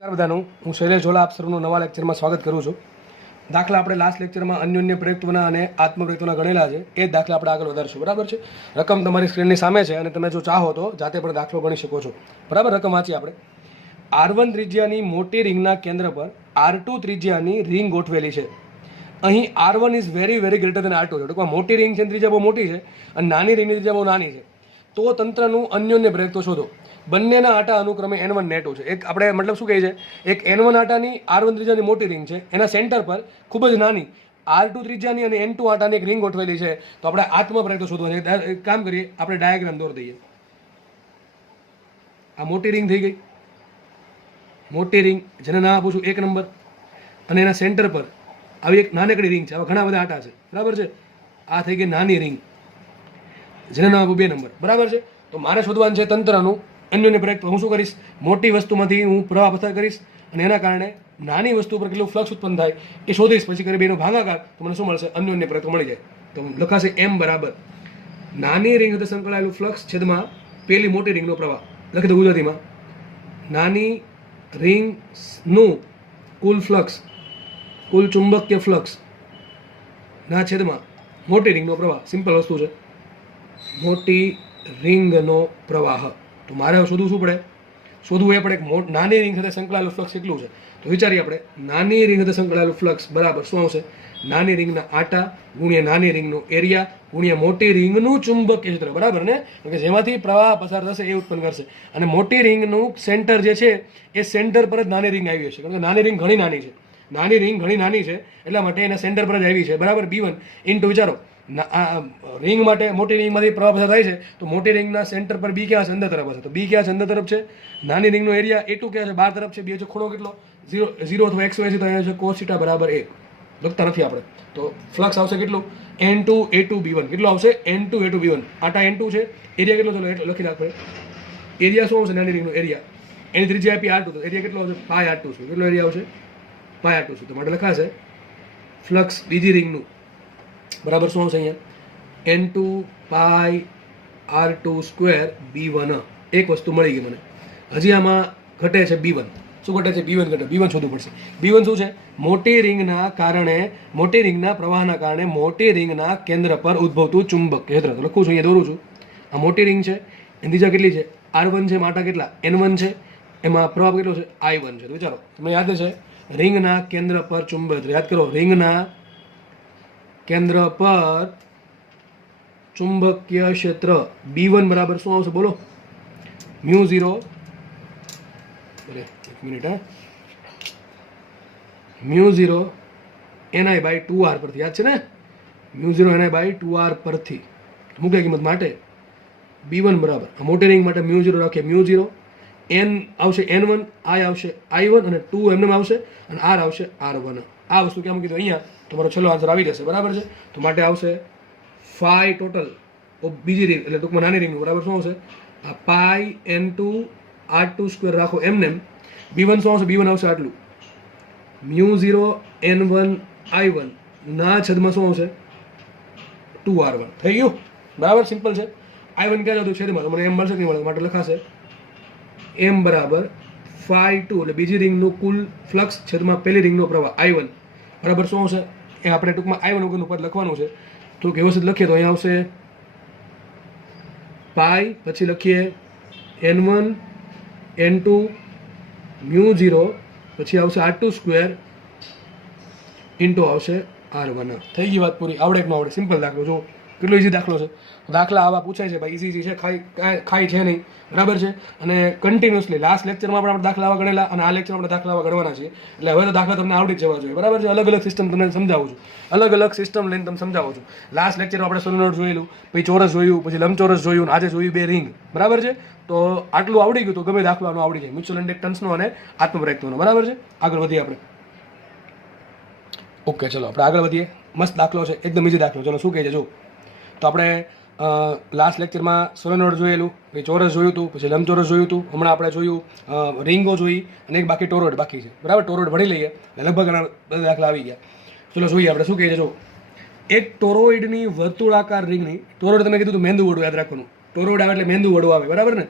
નમસ્કાર બધાનું, હું શૈલેષ ઝોલા આપ સર્વનું નવા લેક્ચરમાં સ્વાગત કરું છું. દાખલા આપણે લાસ્ટ લેક્ચરમાં અન્યોન્ય પ્રયુક્તના અને આત્મપ્રયુક્તના ગણેલા છે. એ જ દાખલા આપણે આગળ વધારશું. બરાબર છે. રકમ તમારી સ્ક્રીનની સામે છે અને તમે જો ચાહો તો જાતે પણ દાખલો ગણી શકો છો. બરાબર. રકમ વાંચીએ આપણે. R1 ત્રિજ્યાની મોટી રિંગના કેન્દ્ર પર R2 ત્રિજ્યાની રિંગ ગોઠવેલી છે. અહીં R1 is very very greater than R2 છે. ટૂંકમાં મોટી રિંગ છે, ત્રિજ્યા બહુ મોટી છે અને નાની રિંગની ત્રિજ્યા બહુ નાની છે. તો તંત્રનું અન્યોન્ય પ્રયુક્ત શોધો. બંનેના આટા અનુક્રમે N1 N2 છે. એક આપણે મતલબ શું કહે છે, એક N1 આટાની R1 ત્રિજ્યાની મોટી રિંગ છે, એના સેન્ટર પર ખૂબ જ નાની R2 ત્રિજ્યાની અને N2 આટાની એક રિંગ ગોઠવેલી છે. તો આપણે આત્મપ્રયુક્ત શોધવાનું છે. એક કામ કરીએ, આપણે ડાયાગ્રામ દોરી દઈએ. આ મોટી રિંગ થઈ ગઈ, મોટી રિંગ જેને નામ આપું છું 1 નંબર, અને એના સેન્ટર પર આવી એક નાનકડી રિંગ છે. આવા ઘણા બધા આટા છે. બરાબર છે. આ થઈ ગઈ નાની રિંગ જેને નામ આપું 2 નંબર. બરાબર છે. તો મારે શોધવાનું છે તંત્રનું અન્યોન્ય પ્રયુક્ત. હું શું કરીશ, મોટી વસ્તુમાંથી હું પ્રવાહ પસાર કરીશ અને એના કારણે નાની વસ્તુ પર કેટલું ફ્લક્સ ઉત્પન્ન થાય એ શોધીશ. પછી કરી બેનો ભાગાકાર તો મને શું મળશે, અન્યોન્ય પ્રયુક્ત મળી જાય. તો લખાશે M બરાબર નાની રિંગ સાથે સંકળાયેલું ફ્લક્સ છેદમાં પેલી મોટી રિંગનો પ્રવાહ. લખી દો ગુજરાતીમાં, નાની રિંગનું કુલ ફ્લક્સ, કુલ ચુંબકીય ફ્લક્સ ના છેદમાં મોટી રિંગનો પ્રવાહ. સિમ્પલ વસ્તુ છે, મોટી રિંગનો પ્રવાહ. તો મારે શોધવું શું પડે, શોધવું એ પડે કે નાની રિંગ સાથે સંકળાયેલું ફ્લક્સ કેટલું છે. તો વિચારીએ આપણે, નાની રિંગ સાથે સંકળાયેલું ફ્લક્સ બરાબર શું આવશે, નાની રિંગના આટા ગુણ્યા નાની રિંગનો એરિયા ગુણ્યા મોટી રિંગનું ચુંબકીય ક્ષેત્ર. બરાબર ને, કે જેમાંથી પ્રવાહ પસાર થશે એ ઉત્પન્ન કરશે. અને મોટી રિંગનું સેન્ટર જે છે એ સેન્ટર પર જ નાની રિંગ આવી હશે, કારણ કે નાની રિંગ ઘણી નાની છે. નાની રિંગ ઘણી નાની છે એટલા માટે એના સેન્ટર પર જ આવી છે. બરાબર. B1 ઇન્ટુ વિચારો, રિંગ માટે મોટી રિંગમાંથી પ્રવાહ પસાર થાય છે તો મોટી રિંગના સેન્ટર પર B ક્યાં છે, અંદર તરફ હશે. તો B ક્યાં છે, અંદર તરફ છે. નાની રિંગનો એરિયા A2 ક્યાં છે, બહાર તરફ છે. B છે ખૂણો કેટલો, 0 અથવા x હોય છે તો અહીંયા છે cos θ બરાબર 1. લખતા નથી આપણે. તો ફ્લક્સ આવશે કેટલું, N2 A2 B1. કેટલો આવશે, N2 A2 B1. આટા N2 છે, એરિયા કેટલો, ચલો લખી નાખો. એરિયા શું આવશે, નાની રિંગનો એરિયા. એની ત્રિજ્યા આપી R2, તો એરિયા કેટલો આવશે, પાય R2 છે. કેટલો એરિયા આવશે, પાય R2 છે. તો માટે લખાશે ફ્લક્સ બીજી રિંગનું બરાબર શું આવશે અહીંયા, N2 પાય R2 સ્ક્વેર B1. એક વસ્તુ મળી ગઈ મને. હજી આમાં ઘટે છે B1. શું ઘટે છે, B1 ઘટે. B1 શોધવું પડશે. B1 શું છે, મોટી રિંગના કારણે, મોટી રિંગના પ્રવાહના કારણે મોટી રિંગના કેન્દ્ર પર ઉદ્ભવતું ચુંબક ક્ષેત્ર. તો લખું છું, અહીંયા દોરું છું. આ મોટી રિંગ છે, એની દિશા કેટલી છે, R1 છે, માટા કેટલા N1 છે, એમાં પ્રવાહ કેટલો છે, I1 છે. તો વિચારો, તમને યાદ છે રિંગના કેન્દ્ર પર ચુંબક. યાદ કરો, રિંગના કેન્દ્ર પર ચુંબકીય ક્ષેત્ર B1 બરાબર શું આવશે, બોલો, μ0, એક મિનિટ, μ0 Ni/2r પરથી. યાદ છે ને, μ0 Ni/2r પરથી મુખ્ય કિંમત માટે B1 બરાબર મોટી રિંગ માટે μ0 રાખીએ, μ0 n આવશે N1, I આવશે I1 અને 2 એમને આવશે અને R આવશે R1. આ વસ્તુ ક્યાં મૂકી દો, અહીંયા તમારો છેલ્લો આન્સર આવી જશે. બરાબર છે. તો માટે આવશે ફાઈ ટોટલ બીજી રિંગ એટલે ટૂંકમાં નાની રિંગનું બરાબર શું આવશે, આ પાઈ N2 R2 સ્ક્વેર રાખો એમને. B1 શું આવશે, B1 આવશે આટલું, μ0 N1 I1 ના છેદમાં શું આવશે, 2R1. થઈ ગયું. બરાબર, સિમ્પલ છે. I1 ક્યાં જતું, છેદમાં. તો મને એમ મળશે કે નહીં મળે, માટે લખાશે M બરાબર φ2 એટલે બીજી રિંગનું કુલ ફ્લક્સ છેદમાં પહેલી રિંગનો પ્રવાહ I1 બરાબર શું આવશે, એ આપણે ટૂંકમાં I1 વગરનું પદ લખવાનું છે. તો વ્યવસ્થિત લખીએ તો અહીંયા આવશે પાઈ, પછી લખીએ N1 N2 μ0, પછી આવશે R2 સ્ક્વેર ઇન્ટુ આવશે R1. થઈ ગઈ વાત પૂરી. આવડે કે ન આવડે, સિમ્પલ દાખલો. જો કેટલો ઇઝી દાખલો છે. દાખલા આવા પૂછાય છે ભાઈ, ઇઝી છે, ખાઈ છે નહીં. બરાબર છે. અને કન્ટિન્યુઅસલી લાસ્ટ લેક્ચરમાં પણ આપણે દાખલા આવા ગણેલા અને આ લેક્ચરમાં આપણે દાખલા આવા ગણવાના છીએ. એટલે હવે તો દાખલા તમને આવડી જ જવા જોઈએ. બરાબર છે. અલગ અલગ સિસ્ટમ તમને સમજાવું છું, અલગ અલગ સિસ્ટમ લઈને તમને સમજાવું છું. લાસ્ટ લેક્ચરમાં આપણે સોલેનોઇડ જોયેલું, પછી ચોરસ જોયું, પછી લંબચોરસ જોયું, આજે જોયું 2 રિંગ. બરાબર છે. તો આટલું આવડી ગયું તો ગમે દાખલાનું આવડી જાય, મ્યુચ્યુઅલ ઇન્ડક્ટન્સનો અને આત્મપ્રયુક્તનો. બરાબર છે. આગળ વધીએ આપણે. ઓકે, ચલો આપણે આગળ વધીએ. મસ્ત દાખલો છે, એકદમ ઇઝી દાખલો. ચલો શું કહે છે જો. તો આપણે લાસ્ટ લેક્ચરમાં સોલેનોઇડ જોયેલું, પછી ચોરસ જોયું હતું, પછી લંબચોરસ જોયું હતું, હમણાં આપણે જોયું રિંગો જોઈ અને એક બાકી ટોરોઇડ બાકી છે. બરાબર, ટોરોઇડ ભણી લઈએ એટલે લગભગ બધા દાખલા આવી ગયા. ચલો જોઈએ આપણે શું કહે છે જો. એક ટોરોઇડની વર્તુળાકાર રિંગની, ટોરોઇડ તમે કીધું તો મેંદુ વડું યાદ રાખવાનું. ટોરોઇડ આવે એટલે મેંદુ વડું આવે. બરાબર ને.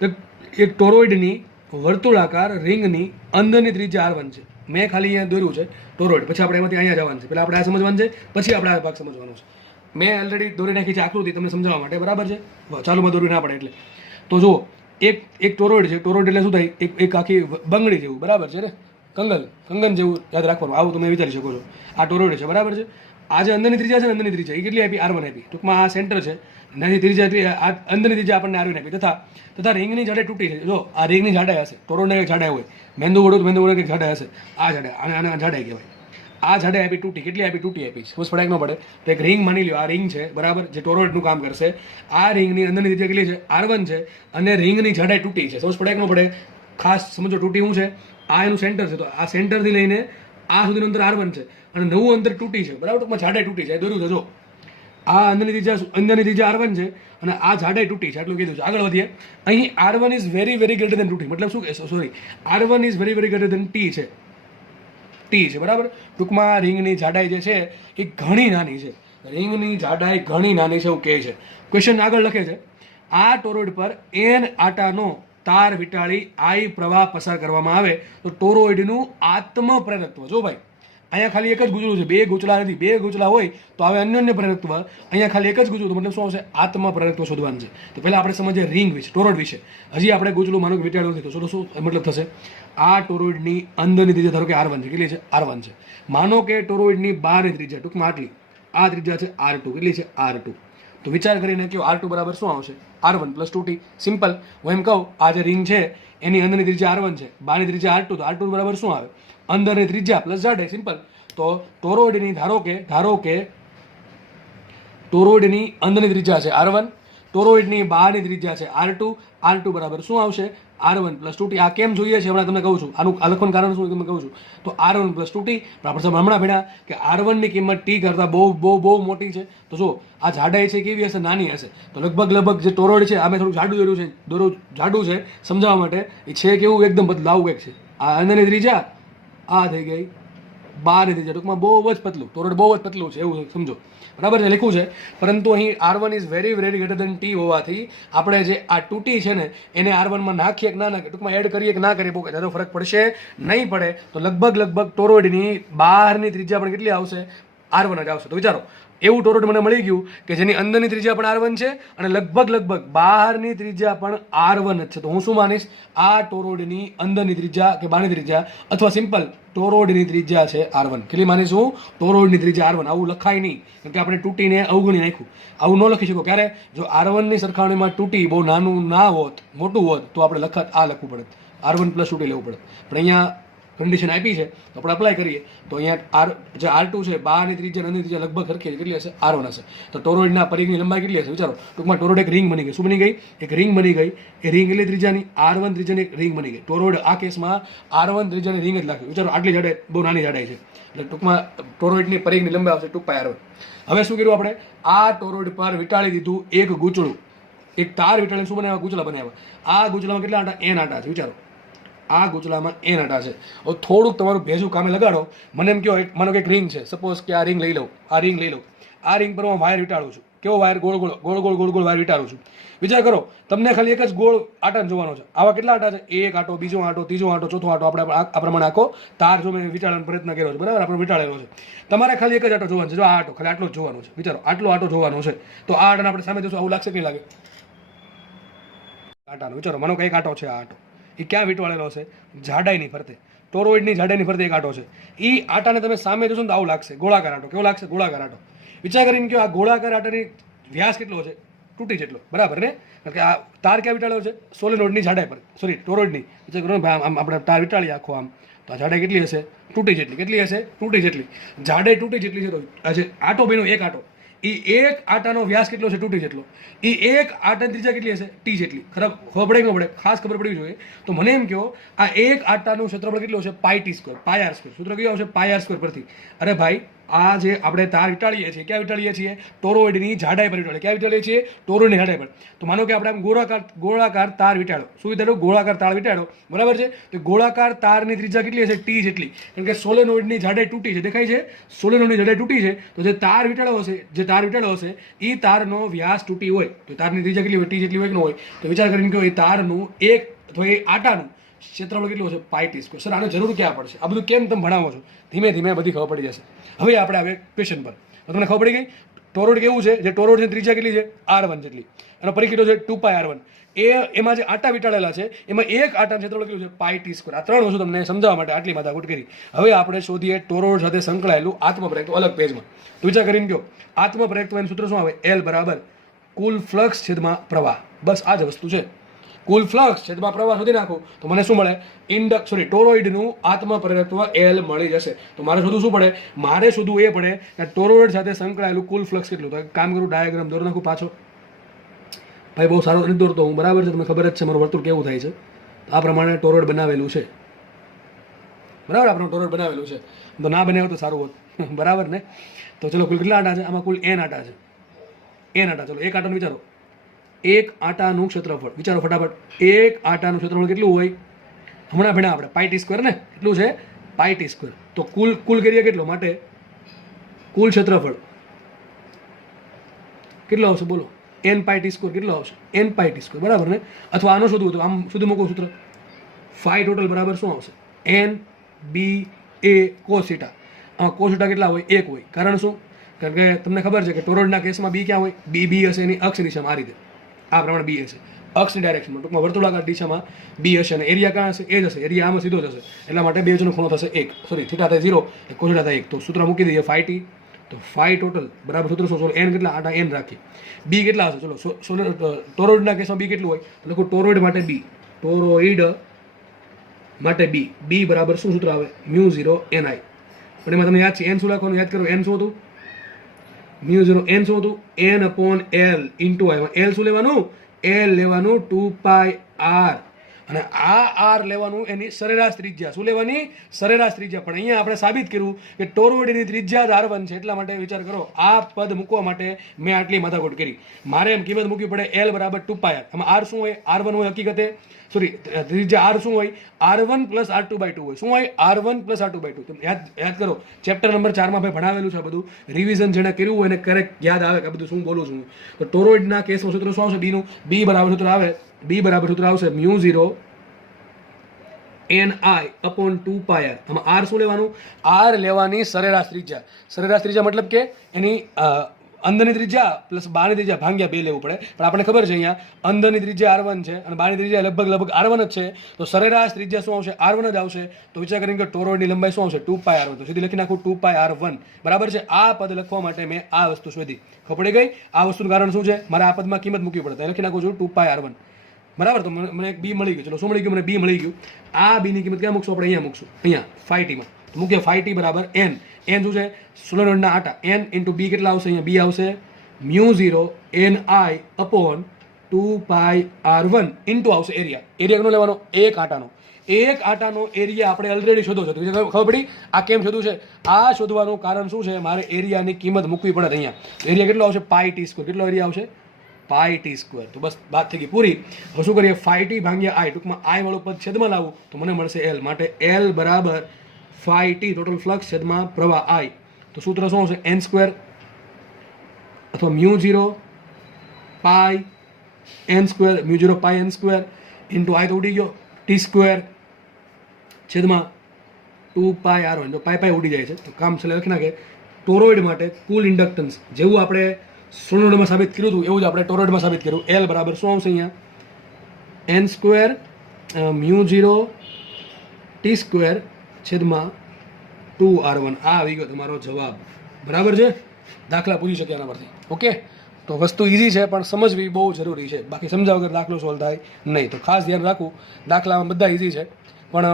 તો એક ટોરોઇડની વર્તુળાકાર રિંગની અંદરની ત્રિજ્યા R1 છે. મેં ખાલી અહીંયા દોર્યું છે ટોરોઇડ. પછી આપણે એમાંથી અહીંયા જવાનું છે. પહેલાં આપણે આ સમજવાનું છે, પછી આપણે આ ભાગ સમજવાનો છે. મેં ઓલરેડી દોરી નાખી છે આકૃતિ તમને સમજાવવા માટે, બરાબર છે. ચાલુમાં દોરી ના પડે એટલે. તો જુઓ, એક ટોરોઇડ છે. ટોરોઇડ એટલે શું થાય? એક આખી બંગડી જેવું, બરાબર છે ને? કંગન જેવું યાદ રાખવાનું. આવું તમે વિચારી શકો છો. આ ટોરોઇડ છે, બરાબર છે. આ જે અંદરની ત્રિજ્યા છે ને, અંદરની ત્રિજ્યા એ કેટલી આપી? R1 આપી. ટૂંકમાં આ સેન્ટર છે, નાની ત્રિજ્યા આ અંદરની ત્રિજ્યા આપણને R1 આપી. તથા રિંગની જાડાઈ તૂટી છે. જો આ રિંગની જાડાઈ હશે, ટોરોઇડની એક જાડાઈ હોય, મેંદુ વડો એક જાડાઈ હશે. આ જાડાઈ, આને જાડાઈ કહેવાય. આ જાડાઈ આપી તૂટી. કેટલી આપી? તૂટી આપી. સમજ પડે કે ન પડે? તો એક રિંગ માની લ્યો, આ રિંગ છે, બરાબર, જે ટોરોઇડનું કામ કરશે. આ રિંગની અંદરની ત્રિજ્યા કેટલી છે? R1 છે, અને રિંગની જાડાઈ તૂટી છે. સમજ પડે કે ન પડે? ખાસ સમજો, તૂટી શું છે? આ એનું સેન્ટર છે. તો આ સેન્ટરથી લઈને આ સુધીનું અંતર R1 છે, અને નવું અંતર તૂટી છે, બરાબર. ટૂંકમાં જાડાઈ તૂટી છે. દોર્યું છે જો. આ અંદરની ત્રિજ્યા R1 છે, અને આ જાડાઈ તૂટી છે. આટલું કીધું છે. આગળ વધીએ. અહીં R1 is very very greater than તૂટી. મતલબ શું? Sorry, R1 is very very greater than T છે. T છે, બરાબર. ટૂંકમાં રિંગની જાડાઈ જે છે એ ઘણી નાની છે. રિંગની જાડાઈ ઘણી નાની છે એવું કહે છે. ક્વેશ્ચન આગળ લખે છે, આ ટોરોઇડ પર N આટાનો તાર વીંટાળી I પ્રવાહ પસાર કરવામાં આવે તો ટોરોઇડનું આત્મ પ્રેરકત્વ. જો ભાઈ, અહીંયા ખાલી એક જ ગૂંચળું છે, બે ગૂંચળા નથી. બે ગૂંચળા હોય તો આવે અન્યોન્ય પ્રેરકત્વ. અહીંયા ખાલી એક જ ગૂંચળું, તો મતલબ શું આવશે? આત્મ પ્રેરકત્વ શોધવાનું છે. તો પહેલાં આપણે સમજીએ રિંગ વિશે, ટોરોઇડ વિશે. હજી આપણે ગૂંચળું માનો કે વીંટાળ્યું નથી, તો શું મતલબ થશે? આ ટોરોઇડની અંદરની ત્રિજ્યા ધારો કે R1 છે. કેટલી છે? R1 છે. માનો કે ટોરોઇડની બહારની ત્રિજ્યા, ટૂંકમાં આટલી, આ ત્રિજ્યા છે R2. કેટલી છે? R2. તો વિચાર કરીને કહો R2 બરાબર શું આવશે? R1 + 2T. સિમ્પલ. હું એમ કહું, આ જે રિંગ છે એની અંદરની ત્રિજ્યા R1 છે, બહારની ત્રિજ્યા R2. તો R2 બરાબર શું આવે? અંદરની ત્રિજ્યા પ્લસ જાડાઈ. સિમ્પલ. તો ટોરોઇડની ધારો કે ટોરોઇડની અંદરની ત્રિજ્યા છે R1, ટોરોઇડની બહારની ત્રિજ્યા છે R2. R2 બરાબર શું આવશે? R1 + 2T. આ કેમ જોઈએ છે હમણાં તમને કહું છું. આનું આ લખવાનું કારણ શું તમને કહું છું. તો R1 + 2T. આપણે હમણાં ભણ્યા કે R1 ની કિંમત T કરતાં બહુ મોટી છે. તો જો આ જાડાઈ છે કેવી હશે? નાની હશે. તો લગભગ જે ટોરોઇડ છે, આ મેં થોડું જાડું દોર્યું છે, જાડું છે સમજાવવા માટે. એ છે કેવું? એકદમ પતલું, આવું કંઈક છે. આ અંદરની ત્રિજ્યા આ થઈ ગઈ બહારની ત્રિજ્યા. ટૂંકમાં બહુ જ પતલું, ટોરોઇડ બહુ જ પતલું છે એવું સમજો, બરાબર છે? લખ્યું છે. પરંતુ અહીં R1 is very very greater than T હોવાથી આપણે જે આ 2T છે ને એને R1 માં નાખીએ કે ના નાખીએ, ટૂંકમાં એડ કરીએ કે ના કરીએ, બહુ જાજો ફરક પડશે નહીં પડે. તો લગભગ ટોરોઇડની બહારની ત્રિજ્યા પણ કેટલી આવશે? R1 જ આવશે. તો વિચારો, એવું ટોરોઇડ મને મળી ગયું કે જેની અંદરની ત્રિજ્યા પણ R1 છે અને લગભગ બહારની ત્રિજ્યા પણ R1 જ છે. તો હું શું માનીશ? આ ટોરોઇડની અંદરની ત્રિજ્યા કે બહારની ત્રિજ્યા, અથવા સિમ્પલ ટોરોઇડની ત્રિજ્યા છે R1. કેટલી માનીશ હું? ટોરોઇડની ત્રિજ્યા R1. આવું લખાય નહીં, કારણ કે આપણે તૂટીને અવગણી નાખ્યું. આવું ન લખી શકો. ક્યારે? જો R1 ની સરખામણીમાં તૂટી બહુ નાનું ના હોત, મોટું હોત, તો આપણે આ લખવું પડે, R1 + 2T લેવું પડે. પણ અહીંયા કન્ડિશન આપી છે તો આપણે અપ્લાય કરીએ. તો અહીંયા જે R2 છે, બહારની ત્રિજ્યા અંદરની ત્રિજ્યા લગભગ સરખી કેટલી હશે? R1 હશે. તો ટોરોઇડના પરિઘની લંબાઈ કેટલી હશે? વિચારો. ટૂંકમાં ટોરોઇડ એક રિંગ બની ગઈ. શું બની ગઈ? એક રિંગ બની ગઈ. એ રિંગ એટલે ત્રિજ્યાની R1 ત્રિજ્યાની એક રિંગ બની ગઈ. ટોરોઇડ આ કેસમાં R1 ત્રિજ્યાની રિંગ જ લાગ્યું. વિચારો, આટલી જાડાઈ, બહુ નાની જાડાઈ છે. એટલે ટૂંકમાં ટોરોઇડની પરિઘની લંબાઈ આવશે 2πR1. હવે શું કર્યું આપણે? આ ટોરોઇડ પર વીંટાળી દીધું એક ગૂંચળું, એક તાર વીંટાળીને શું બનાવ્યા? ગૂંચળા બનાવ્યા. આ ગૂંચળામાં કેટલા આટા? N આટા છે. વિચારો, આ ગૂંચળામાં N આટા છે. હવે થોડુંક તમારું ભેજું કામે લગાડો. મને એમ કહો, માનો કે એક રિંગ છે, સપોઝ કે આ રિંગ લઈ લઉં. આ રિંગ પર હું વાયર વીંટાળું છું. કેવો વાયર? ગોળ વાયર વીંટાળું છું. વિચાર કરો, તમને ખાલી એક જ ગોળ આટાને જોવાનો છે. આવા કેટલા આટા છે? એક આટો, બીજો આટો, ત્રીજો આટો, ચોથો આટો. આપણે આ પ્રમાણે આખો તાર જો મેં વીંટાળવાનો પ્રયત્ન કર્યો છે, બરાબર? આપણે વીંટાળેલો છે. તમારે ખાલી એક જ આટો જોવાનો છે. જો આ આટો, ખાલી આટલો જ જોવાનો છે. વિચારો, આટલો આટો જોવાનો છે. તો આ આટાને આપણે સામે જોશું, આવું લાગશે કે નહીં લાગે? આટાનો વિચારો, માનો કે એક આટો છે. આ આટો એ ક્યાં વીંટવાળેલો છે? જાડાઈની ફરતે, ટોરોઇડની જાડાઈની ફરતે એક આટો છે. એ આટાને તમે સામે જોશો ને તો આવું લાગશે, ગોળાકાર આટો. કેવો લાગશે? ગોળાકાર આટો. વિચાર કરીને કહો, આ ગોળાકાર આટાની વ્યાસ કેટલો છે? તૂટી જેટલો, બરાબર ને? કારણ કે આ તાર ક્યાં વીંટાળ્યો છે? સોલેનોઇડની જાડાઈ પર, સોરી ટોરોઇડની. વિચાર કરો ને ભાઈ, આમ આપણે તાર વીંટાળીએ આખો આમ, તો આ જાડાઈ કેટલી હશે? તૂટી જેટલી. કેટલી હશે? તૂટી જેટલી. જાડાઈ તૂટી જેટલી છે. તો આજે આટો બન્યો એક આટો, એ એક આટાનો વ્યાસ કેટલો છે? તૂટી જેટલો. એ એક આટાની ત્રિજ્યા કેટલી હશે? T જેટલી. ખબર પડે કે ન પડે? ખાસ ખબર પડવી જોઈએ. તો મને એમ કહો, આ એક આટાનું ક્ષેત્રફળ કેટલું હશે? πt², πr². સૂત્ર કયું આવશે? πr² પરથી. અરે ભાઈ, આ જે આપણે તાર વીંટાળીએ છીએ, ક્યાં વીંટાળીએ છીએ? ટોરોઇડની જાડાઈ પર વીંટાળીએ. ક્યાં વીંટાળીએ છીએ? ટોરોઇડની જાડાઈ પર. તો માનો કે આપણે આમ ગોળાકાર તાર વીંટાળો. શું વીંટાળો? ગોળાકાર તાર વીંટાળો, બરાબર છે? તો ગોળાકાર તારની ત્રિજ્યા કેટલી હશે? T જેટલી. કારણ કે સોલેનોઇડની જાડાઈ તૂટી છે, દેખાય છે? સોલેનોઇડની જાડાઈ તૂટી છે. તો જે તાર વીંટાળો હશે, એ તારનો વ્યાસ તૂટી હોય તો તારની ત્રિજ્યા કેટલી હોય? T જેટલી હોય કે ન હોય? તો વિચાર કરીને કહો, એ તારનું એક અથવા એ આટાનું ક્ષેત્રફળ કેટલું છે પાઈ ટી સ્ક્વેર. સર આને જરૂર ક્યાં પડશે? આ બધું કેમ તમે ભણાવો છો? ધીમે ધીમે બધી ખબર પડી જશે. હવે આપણે આવે ક્વેશ્ચન પર. તમને ખબર પડી ગઈ ટોરોઇડ કેવું છે? જે ટોરોઇડ છે ત્રિજ્યા કેટલી છે? R1 જેટલી, અને પરિઘ છે 2πr1. એમાં જે આટા વીંટાળેલા છે એમાં એક આટાનું ક્ષેત્રફળ કેટલું છે? પાઈ ટી સ્ક્વેર. આ ત્રણ વસ્તુ તમને સમજાવવા માટે આટલી માથાકૂટ કરી. હવે આપણે શોધીએ ટોરોઇડ સાથે સંકળાયેલું આત્મપ્રેરક અલગ પેજમાં. તો વિચાર કરીને કહો, આત્મપ્રેરકત્વ એનું સૂત્ર શું આવે? L બરાબર કુલ ફ્લક્સ છેદમાં પ્રવાહ. બસ આ જ વસ્તુ છે. કુલ ફ્લક્સ છેદમાં પ્રવાહ શોધી નાખું તો મને શું મળે? ટોરોઇડનું આત્મપ્રેરકત્વ L મળી જશે. તો મારે શોધવું શું પડે? મારે શોધવું એ પડે કે ટોરોઇડ સાથે સંકળાયેલું કુલ ફ્લક્સ કેટલું. તો કામ કરું, ડાયાગ્રામ દોરી નાખું પાછો. ભાઈ બહુ સારો નથી દોરતો હું, બરાબર છે, તમને ખબર જ છે મારું વર્તુળ કેવું થાય છે. તો આ પ્રમાણે ટોરોઇડ બનાવેલું છે, બરાબર. આપણે ટોરોઇડ બનાવેલું છે, તો ના બનાવ્યું તો સારું હોત, બરાબર ને. તો ચલો કુલ કેટલા આટા છે? આમાં કુલ n આટા છે. n આટા. ચલો એક આટાનું વિચારો, એક આટાનું ક્ષેત્રફળ વિચારો ફટાફટ. એક આટાનું ક્ષેત્રફળ કેટલું હોય? હમણાં ભણ્યા આપણે પાઈ ટી સ્ક્વેર ને. કેટલું છે? પાઈ ટી સ્ક્વેર. તો કુલ કરીએ કેટલો? માટે કુલ ક્ષેત્રફળ કેટલો આવશે? બોલો. n પાઈ ટી સ્ક્વેર કેટલો આવશે? n પાઈ ટી સ્ક્વેર, બરાબર ને. અથવા આનો શોધવું તો આમ સુધી મૂકો સૂત્ર. ફાઈ ટોટલ બરાબર શું આવશે? n b a cos theta. આમાં cos થીટા કેટલા હોય? 1 હોય. કારણ શું? કારણ કે તમને ખબર છે કે ટોરોઇડના કેસમાં બી ક્યાં હોય? બી હશે એની અક્ષ દિશામાં, આ રીતે આ પ્રમાણે બી હશે અક્ષની ડાયરેક્શનમાં. ટૂંકમાં વર્તુળાકાર દિશામાં બી હશે અને એરિયા ક્યાં હશે? એ જ હશે. એરિયા આમાં સીધો જશે, એટલા માટે બે વચ્ચેનો ખૂણો થશે 1. સોરી, થીટા થાય 0, cos થીટા થાય 1. તો સૂત્ર મૂકી દઈએ ફાઈ ટી. તો ફાઈ ટોટલ બરાબર સૂત્ર શું? n કેટલા આટા? n રાખીએ. બી કેટલા હશે? ચલો ટોરોઇડના કેસમાં બી કેટલું હોય? તો લખું ટોરોઇડ માટે બી. ટોરોઇડ માટે બી. બી બરાબર શું સૂત્ર આવે? μ0 ni. પણ એમાં તમને યાદ છે n શું લખવાનું? યાદ કરો, n શું હતું? μ0 n શું હતું? n/l into i. l શું લેવાનું? l લેવાનું 2πr, અને આ r લેવાનું એની સરેરાશ ત્રિજ્યા. શું લેવાની? સરેરાશ ત્રિજ્યા. પણ અહીંયા આપણે સાબિત કર્યું કે ટોરોઇડની ત્રિજ્યા જ R1 છે, એટલા માટે વિચાર કરો આ પદ મૂકવા માટે મેં આટલી માથાકૂટ કરી. મારે એમ કિંમત મૂકવી પડે L બરાબર 2πr. આમાં r શું હોય? R1 હોય હકીકતે. સોરી, ત્રિજ્યા r શું હોય? R1 + R2/2 હોય. શું હોય? R1 + R2/2. યાદ કરો, ચેપ્ટર નંબર 4 માં ભાઈ ભણાવેલું છે બધું. રિવિઝન જેને કર્યું હોય એને કરેક્ટ યાદ આવે કે બધું શું બોલું છું. તો ટોરોઇડના કેસમાં સૂત્ર શું આવશે? બીનું. બી બરાબર સૂત્ર આવે, બી બરાબર સૂત્ર આવશે μ0 ni/2πr. આમાં r શું લેવાનું? r લેવાની સરેરાશ ત્રિજ્યા. સરેરાશ ત્રિજ્યા મતલબ કે એની અંદરની ત્રિજ્યા પ્લસ બહારની ત્રિજ્યા ભાગ્યા 2 લેવું પડે. પણ આપણે ખબર છે અહીંયા અંદરની ત્રિજ્યા R1 છે અને બહારની ત્રિજ્યા લગભગ R1 જ છે. તો સરેરાશ ત્રિજ્યા શું આવશે? R1 જ આવશે. તો વિચાર કરીને કે ટોરોઇડની લંબાઈ શું આવશે? 2πr1. તો સીધી લખી નાખું 2πr1, બરાબર છે. આ પદ લખવા માટે મેં આ વસ્તુ શોધી. ખબર પડી ગઈ? આ વસ્તુનું કારણ શું છે? મારે આ પદમાં કિંમત મૂકવી પડે. તો લખી નાખું છું 2πr1, બરાબર. તો મને એક બી મળી ગયું. ચલો શું મળી ગયું? મને બી મળી ગયું. આ બીની કિંમત ક્યાં મૂકશું? આપણે અહીંયા મૂકશું, અહીંયા ફાઈ ટીમાં. તો મૂકીએ ફાઈ ટી બરાબર n. n શું છે? સોલેનોઇડના આટા. n ઇન્ટુ બી કેટલા આવશે? અહીંયા બી આવશે μ0 ni/2πr1 ઇન્ટુ આવશે એરિયા. એરિયા કેટલો લેવાનો? એક આટાનો. એક આટાનો એરિયા આપણે ઓલરેડી શોધો છે. ખબર પડી? આ કેમ શોધવું છે? આ શોધવાનું કારણ શું છે? મારે એરિયાની કિંમત મૂકવી પડે અહીંયા. એરિયા કેટલો આવશે? પાઈ ટી સ્ક્વેર. કેટલો એરિયા આવશે? પાઈ ટી સ્ક્વેર. તો બસ વાત થઈ ગઈ પૂરી. હવે શું કરીએ? ફાઈ ટી ભાગ્યા i. ટૂંકમાં i વાળું પદ છેદમાં લાવું તો મને મળશે L. માટે L બરાબર ફાઈ ટી ટોટલ ફ્લક્સ છેદમાં પ્રવાહ i. તો સૂત્ર શું આવશે? n² અથવા μ0 પાઈ n² μ0 pi n² into i તો ઉડી ગયો t² છેદમાં 2πr1. તો પાઈ ઉડી જાય છે. તો કામ છેલ્લે લખી નાખે ટોરોઇડ માટે કુલ ઇન્ડક્ટન્સ જેવું આપણે સોલેનોઇડમાં સાબિત કર્યું હતું એવું જ આપણે ટોરોઇડમાં સાબિત કર્યું. L બરાબર શું આવશે? અહીંયા n² μ0 t² છેદમાં 2r1. આ આવી ગયો તમારો જવાબ, બરાબર છે. દાખલા પૂછી શકે આના પરથી. ઓકે, તો વસ્તુ ઇઝી છે પણ સમજવી બહુ જરૂરી છે. બાકી સમજાવ વગર દાખલો સોલ્વ થાય નહીં. તો ખાસ ધ્યાન રાખવું, દાખલામાં બધા ઇઝી છે પણ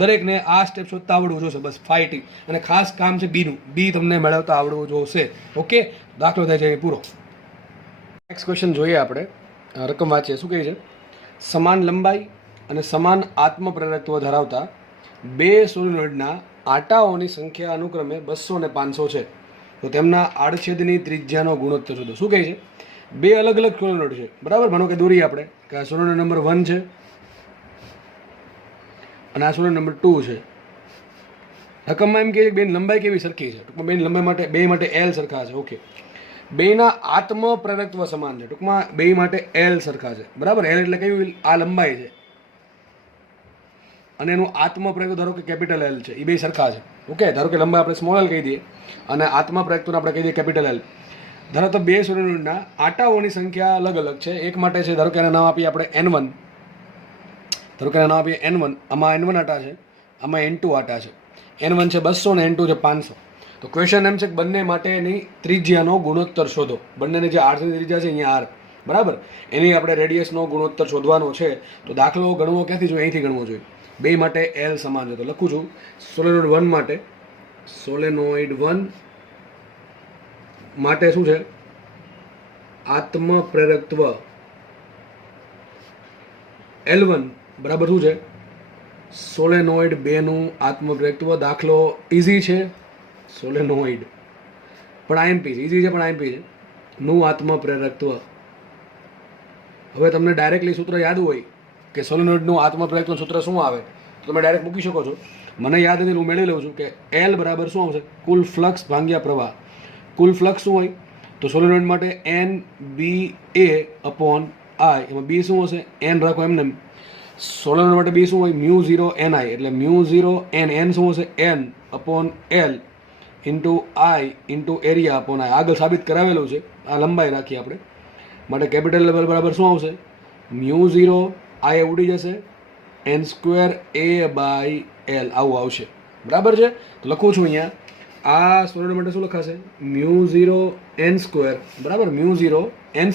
દરેકને આ સ્ટેપ શોધતા આવડવું જોશે. બસ ફાઈ ટી. અને ખાસ કામ છે બીનું. બી તમને મેળવતા આવડવું જોશે. ઓકે, દાખલો થાય છે પૂરો. નેક્સ્ટ ક્વેશ્ચન જોઈએ આપણે. રકમ વાંચીએ. શું કહે છે? સમાન લંબાઈ અને સમાન આત્મપ્રેરકત્વ ધરાવતા બે સોલેનોઇડના આટાઓની સંખ્યા અનુક્રમે 200 અને 500 છે. તો તેમના આડછેદની ત્રિજ્યાનો ગુણોત્તર શોધો. શું કહે છે? બે અલગ અલગ સોલેનોઇડ છે, બરાબર. માનો કે દોરીએ આપણે કે આ સોલેનોઇડ નંબર 1 છે અને આ સોલેનોઇડ નંબર 2 છે. રકમમાં એમ કહે છે કે બેની લંબાઈ કેવી સરખી છે. ટૂંકમાં બેની લંબાઈ માટે બે માટે L સરખા છે. ઓકે, બેના આત્મપ્રેરકત્વ સમાન છે. ટૂંકમાં બે માટે L સરખા છે, બરાબર. L એટલે કેવી? આ લંબાઈ છે. અને એનું આત્મપ્રયોગ ધારો કે કેપિટલ એલ છે, એ બે સરખા છે. ઓકે, ધારો કે લંબાઈ આપણે સ્મોલ એલ કહી દઈએ અને આત્મપ્રયોગને આપણે કહી દઈએ કેપિટલ એલ. ધારો તો બે સોલેનોઇડના આટાઓની સંખ્યા અલગ અલગ છે. એક માટે છે ધારો કે એના નામ આપીએ આપણે N1, ધારો કે એના નામ આપીએ N1. આમાં N1 આટા છે, આમાં N2 આટા છે. N1 છે 200 ને N2 છે 500. તો ક્વેશ્ચન એમ છે કે બંને માટેની ત્રિજ્યાનો ગુણોત્તર શોધો. બંનેની જે આર્થની ત્રિજ્યા છે અહીંયા આર, બરાબર, એની આપણે રેડિયસનો ગુણોત્તર શોધવાનો છે. તો દાખલો ગણવો ક્યાંથી જોઈએ? અહીંથી ગણવો જોઈએ. બે માટે એલ સમાન છે. તો લખું છું સોલેનોઇડ 1 માટે, સોલેનોઇડ 1 માટે શું છે? આત્મપ્રેરકત્વ L1 બરાબર શું છે? સોલેનોઇડ 2 નું આત્મપ્રેરકત્વ. દાખલો ઇઝી છે, સોલેનોઇડ પણ આઈએમપી છે, ઇઝી છે પણ આઈએમપી છે, નું આત્મપ્રેરકત્વ. હવે તમને ડાયરેક્ટલી સૂત્ર યાદ હોય કે સોલેનોઇડનું આત્મપ્રેરકત્વ સૂત્ર શું આવે તો તમે ડાયરેક્ટ મૂકી શકો છો. મને યાદ નથી, હું મેળવી લઉં છું કે એલ બરાબર શું આવશે? કુલ ફ્લક્સ ભાગ્યા પ્રવાહ. કુલ ફ્લક્સ શું હોય તો સોલેનોઇડ માટે NBA/I, એમાં બી શું હશે? એન રાખો એમને. સોલેનોઇડ માટે બી શું હોય? μ0 NI, એટલે μ0 N શું હશે? N/L into I into area upon I. આગળ સાબિત કરાવેલું છે, આ લંબાઈ રાખીએ આપણે માટે. કેપિટલ લેવલ બરાબર શું આવશે? μ0 I ઉડી જશે, N²A/L આવું આવશે, બરાબર છે. તો લખું છું અહીંયા આ સોલેનોઇડ માટે શું લખાશે? μ0 N², બરાબર, μ0 N²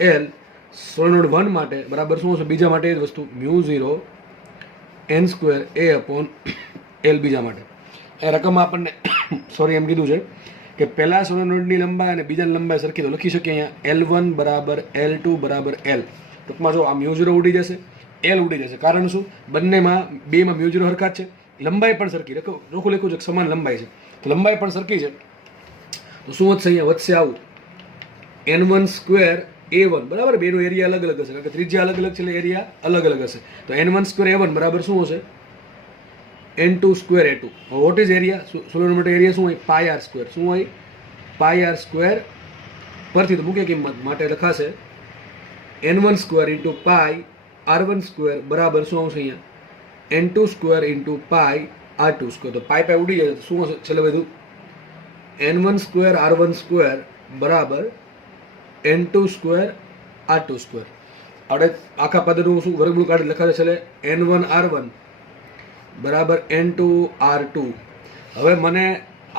A/L સોલેનોઇડ 1 માટે બરાબર શું હશે? બીજા માટે એ જ વસ્તુ, μ0 N² A/L બીજા માટે. એ રકમ આપણને સોરી એમ કીધું છે કે પહેલા સોલેનોઇડની લંબાઈ અને બીજાની લંબાઈ સરખી. તો લખી શકીએ અહીંયા L1 બરાબર L2 બરાબર L. ટૂંકમાં જો આ μ0 ઉડી જશે, L ઉડી જશે. કારણ શું? બંનેમાં બેમાં μ0 હરખા જ છે, લંબાઈ પણ સરખી. રોખું લખ્યું છે સમાન લંબાઈ છે, તો લંબાઈ પણ સરખી છે. તો શું વધશે? અહીંયા વધશે આવું N1² A1, બરાબર. બેનો એરિયા અલગ અલગ હશે કારણ કે ત્રિજ્યા અલગ અલગ છે, એટલે એરિયા અલગ અલગ હશે. તો N1² A1 બરાબર શું હશે? N2² A2. What is area? Solenoid માટે એરિયા શું હોય? πr². શું હોય? πr². પરથી તો મૂકે કિંમત માટે લખાશે N1² ઇન્ટુ પાઈ R1² બરાબર શું આવશે અહીંયા? N2² into pi R2². તો પાઈ ઉડી જાય, શું હશે છેલ્લે બધું? N1² R1² બરાબર N2² R2². આપણે આખા પદનું શું વર્ગમૂળ કાઢી લખાશે છેલ્લે N1 R1 બરાબર N2 R2. હવે મને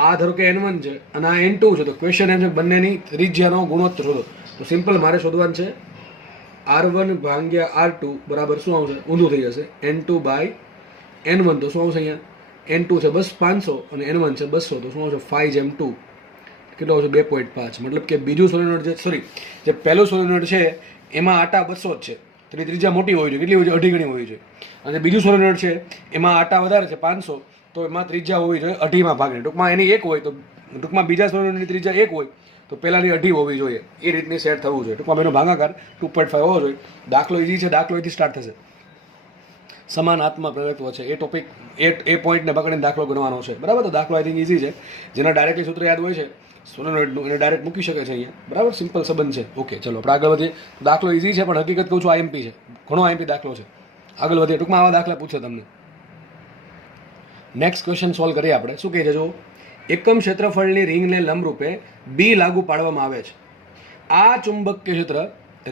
આ ધારો કે N1 છે અને આ N2 છે. તો ક્વેશ્ચન એમ છે બંનેની ત્રિજ્યાનો ગુણોત્તર શોધો. તો સિમ્પલ મારે શોધવાનું છે R1 ભાગ્યા R2 બરાબર શું આવશે? ઊંધું થઈ જશે N2/N1. તો શું આવશે અહીંયા? N2 છે બસ 500 અને N1 છે 200. તો શું આવશે? 5/2. કેટલો આવશે? 2.5. મતલબ કે બીજું સોલેનોઇડ જે જે પહેલું સોલેનોઇડ છે એમાં આટા 200 જ છે, તેની ત્રિજ્યા મોટી હોવી જોઈએ. કેટલી હોવી જોઈએ? 2.5 ગણી હોવી જોઈએ. અને બીજું સોલેનોઇડ છે એમાં આટા વધારે છે 500, તો એમાં ત્રિજ્યા હોવી જોઈએ 2.5માં ભાગની. ટૂંકમાં એની 1 હોય તો ટૂંકમાં બીજા સોલેનોઇડની ત્રિજ્યા 1 હોય તો પહેલાંની 2.5 હોવી જોઈએ. એ રીતની સેટ થવું જોઈએ. ટૂંકમાં એનો ભાગાકાર 2.5 હોવો જોઈએ. દાખલો ઇઝી છે, દાખલો એથી સ્ટાર્ટ થશે. સમાન આત્મપ્રેરકત્વ છે એ ટોપિક એ પોઈન્ટને પકડીને દાખલો ગણવાનો છે, બરાબર. તો દાખલો આઈ થિંક ઇઝી છે. જેના ડાયરેક્ટલી સૂત્ર યાદ હોય છે સોલેનોઇડનું એને ડાયરેક્ટ મૂકી શકે છે અહીંયા, બરાબર. સિમ્પલ સંબંધ છે. ઓકે, ચલો આપણે આગળ વધીએ. દાખલો ઇઝી છે પણ હકીકત કહું છું આઈએમપી છે, ઘણો આઈએમપી દાખલો છે. આગળ વધીએ. ટૂંકમાં આવા દાખલા પૂછે તમને. નેક્સ્ટ ક્વેશ્ચન સોલ્વ કરીએ આપણે. શું કહે છે જો? એકમ ક્ષેત્રફળની રિંગને લંબરૂપે બી લાગુ પાડવામાં આવે છે. આ ચુંબકીય ક્ષેત્ર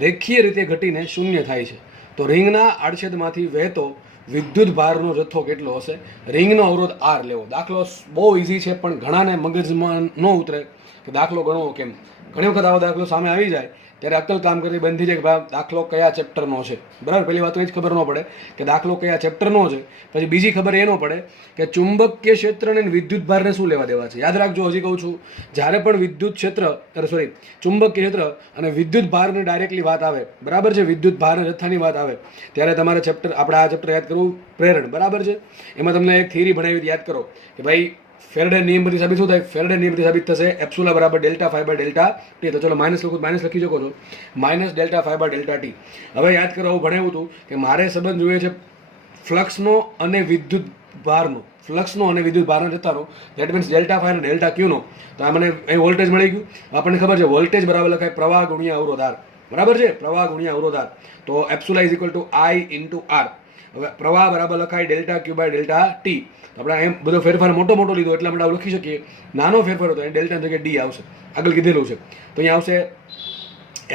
રેખીય રીતે ઘટીને શૂન્ય થાય છે. તો રિંગના આડછેદમાંથી વહેતો વિદ્યુત ભારનો જથ્થો કેટલો હશે? રિંગનો અવરોધ R લેવો. દાખલો બહુ ઇઝી છે પણ ઘણાને મગજમાં ન ઉતરે કે દાખલો ગણવો કેમ. ઘણી વખત આવો દાખલો સામે આવી જાય ત્યારે અક્કલ કામ કરતી બંધ થઈ જાય કે ભાઈ દાખલો કયા ચેપ્ટરનો છે, બરાબર. પહેલી વાત તો એ જ ખબર ન પડે કે દાખલો કયા ચેપ્ટરનો છે. પછી બીજી ખબર એ ન પડે કે ચુંબકીય ક્ષેત્રને વિદ્યુત ભારને શું લેવા દેવા છે. યાદ રાખજો, હજી કહું છું, જ્યારે પણ વિદ્યુત ક્ષેત્ર ચુંબકીય ક્ષેત્ર અને વિદ્યુત ભારની ડાયરેક્ટલી વાત આવે, બરાબર છે, વિદ્યુત ભારના જથ્થાની વાત આવે ત્યારે તમારે આપણે આ ચેપ્ટર યાદ કરવું પ્રેરણ, બરાબર છે. એમાં તમને એક થિયરી ભણાવી યાદ કરો કે ભાઈ ફેરેડે નિયમ પરથી સાબિત શું થાય? ફેરેડે નિયમથી સાબિત થશે એપ્સિલોન બરાબર ∆ϕ/∆t. તો ચલો માઇનસ લખું, માઇનસ લખી શકો છો, -∆ϕ/∆t. હવે યાદ કરો, હું ભણાવ્યું હતું કે મારે સંબંધ જોઈએ છે ફ્લક્સનો અને વિદ્યુત ભારનો, ફ્લક્સનો અને વિદ્યુત ભારનો જથ્થાનો, દેટ મીન્સ ∆ϕ અને ∆q નો. તો આ મને અહીં વોલ્ટેજ મળી ગયું. આપણને ખબર છે વોલ્ટેજ બરાબર લખાય પ્રવાહ ગુણ્યા અવરોધ R. બરાબર છે, પ્રવાહ ગુણ્યા અવરોધાર. તો epsilon is equal to I into R. હવે પ્રવાહ બરાબર લખાય delta Q by delta T. તો આપણે એમ બધો ફેરફાર મોટો મોટો લીધો એટલે આપણે લખી શકીએ. નાનો ફેરફાર હતો ડેલ્ટા જગ્યાએ ડી આવશે, આગળ કીધેલું છે. તો અહીંયા આવશે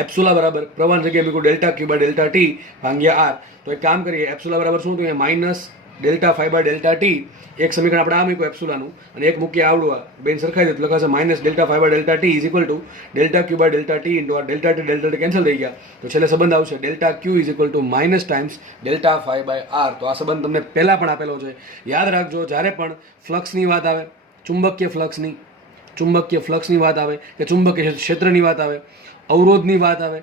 એપ્સુલા બરાબર પ્રવાહ જગ્યાએ મૂકું delta Q by delta t ભાગ્યા આર. તો એક કામ કરીએ, એપ્સુલા બરાબર શું હતું, minus delta phi by delta t. એક સમીકરણ આપણે આ મૂક્યું એપ્સુલાનું અને એક મૂકીએ આવડું બેન સરખાઈ દે તો લખાશે minus delta phi by delta t is equal to delta Q by delta t into R. Delta t cancel થઈ ગયા તો છેલ્લે સંબંધ આવશે delta q is equal to minus times delta phi by R. તો આ સંબંધ તમને પહેલાં પણ આપેલો છે, યાદ રાખજો. જ્યારે પણ ફ્લક્સની વાત આવે, ચુંબકીય ફ્લક્સની વાત આવે કે ચુંબકીય ક્ષેત્રની વાત આવે, અવરોધની વાત આવે